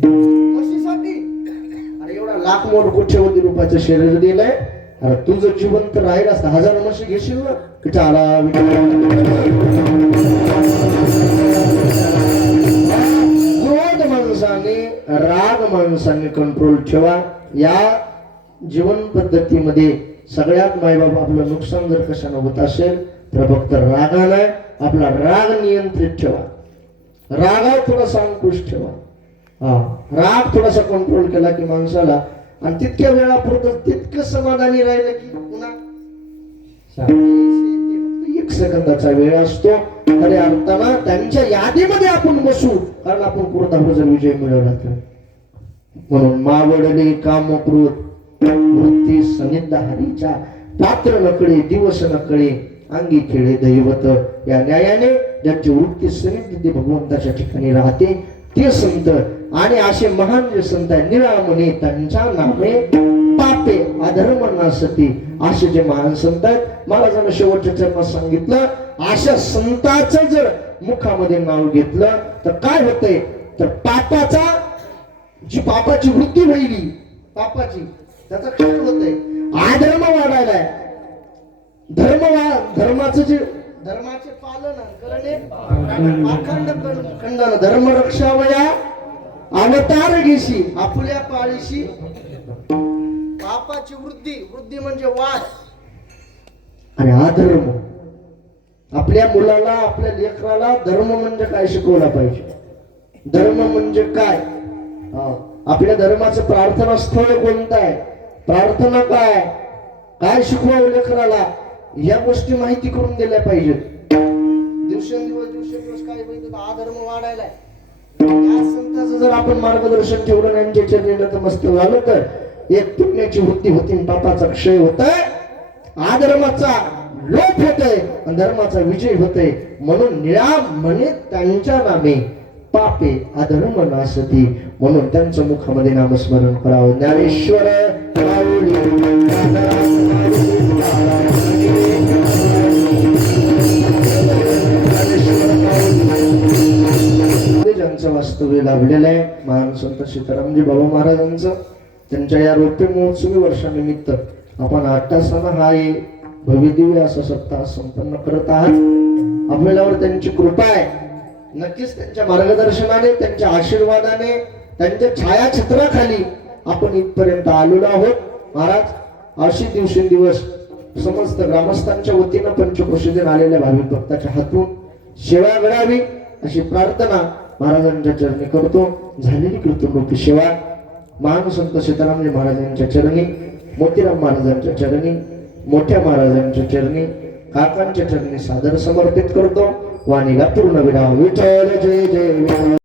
म्हशीसाठी अरे एवढा लाख मोठ कोट्यवधी रुपयाचं शरीर दिलंय. अरे तुझं जिवंत राहील असतं 1000 म्हशी घेशील ना. क्रोध माणसाने, राग माणसाने कंट्रोल ठेवा. या जीवन पद्धतीमध्ये सगळ्यात मायबाप आपलं नुकसान जर कशानं होत असेल तर फक्त रागानं आपला राग नियंत्रित ठेवा. रागावर थोडासा अंकुश ठेवा. राग थोडासा कंट्रोल केला की माणसाला आणि तितक्या वेळापुरतं तितकं समाधानी राहिलं की पुन्हा 1 सेकंदाचा वेळ असतो. खऱ्या अर्थानं त्यांच्या यादीमध्ये आपण बसू, कारण आपण क्रोधावर जर विजय मिळवला तर. म्हणून मावळले काम क्रोध वृत्ती सनिध हरीच्या. पात्र नकळे दिवस नकळे अंगी खेळे दैवत. या न्यायाने ज्यांची वृत्ती सनिध भगवंताच्या ठिकाणी राहते ते संत. आणि असे महान जे संत आहे निरामने त्यांच्या नामे पापे अधर्म नासती. असे जे महान संत आहेत महाराजांना शेवटच्या चरणात सांगितलं, अशा संताचं जर मुखामध्ये नाव घेतलं तर काय होतंय तर पापाचा, जी पापाची वृत्ती व्हायली पापाची, त्याचा क्षय होतंय. अधर्म वाढायलाय. धर्माचं जे धर्माचे पालन करणे अखंड खंडन धर्म रक्षावया अवतार घेशी आपल्या पाळीशी. पापाची वृद्धी म्हणजे वाढ आणि अधर्म. आपल्या मुलाला आपल्या लेकराला धर्म म्हणजे काय शिकवला पाहिजे. धर्म म्हणजे काय. आपल्या धर्माचं प्रार्थना स्थळ कोणतं आहे, प्रार्थना काय, काय शिकवावं लेकराला, या गोष्टी माहिती करून दिल्या पाहिजेत. दिवसेंदिवस काय होईल अधर्म वाढायलाय. या संतांचं जर आपण मार्गदर्शन ठेवलं यांच्या चरणी नतमस्तक झालं तर एक पुण्याची वृत्ती होती, पापाचा क्षय होतोय, अधर्माचा लोप होतोय आणि धर्माचा विजय होतोय. म्हणून निरामने त्यांच्या नामे पापे अधर्म नासती. म्हणून त्यांच्या मुखामध्ये नामस्मरण करावं. ज्ञानेश्वर ज्यांचं वास्तव्य लाभलेलं आहे महान संत सीतारामजी बाबा महाराजांचं, त्यांच्या या रौप्य महोत्सवी वर्षानिमित्त आपण 8 तासानं हा भव्यदिव्य असा सप्ताह संपन्न करत आहात. आपल्यावर त्यांची कृपा आहे. नक्कीच त्यांच्या मार्गदर्शनाने, त्यांच्या आशीर्वादाने, त्यांच्या छायाचित्राखाली आपण इथपर्यंत आलेलो आहोत. महाराज अशी दिवसेंदिवस समस्त ग्रामस्थांच्या वतीनं पंचक्रोशीतून आलेल्या भाविक भक्ताच्या हातून सेवा घडावी अशी प्रार्थना महाराजांच्या चरणी करतो. झालेली कृतज्ञ सेवा महान संत सीतारामजी महाराजांच्या चरणी, मोतीराम महाराजांच्या चरणी, मोठ्या महाराजांच्या चरणी, काकांच्या चरणी सादर समर्पित करतो. वाणीला पूर्ण विराम. विठ्ठल जय जय विठ्ठल.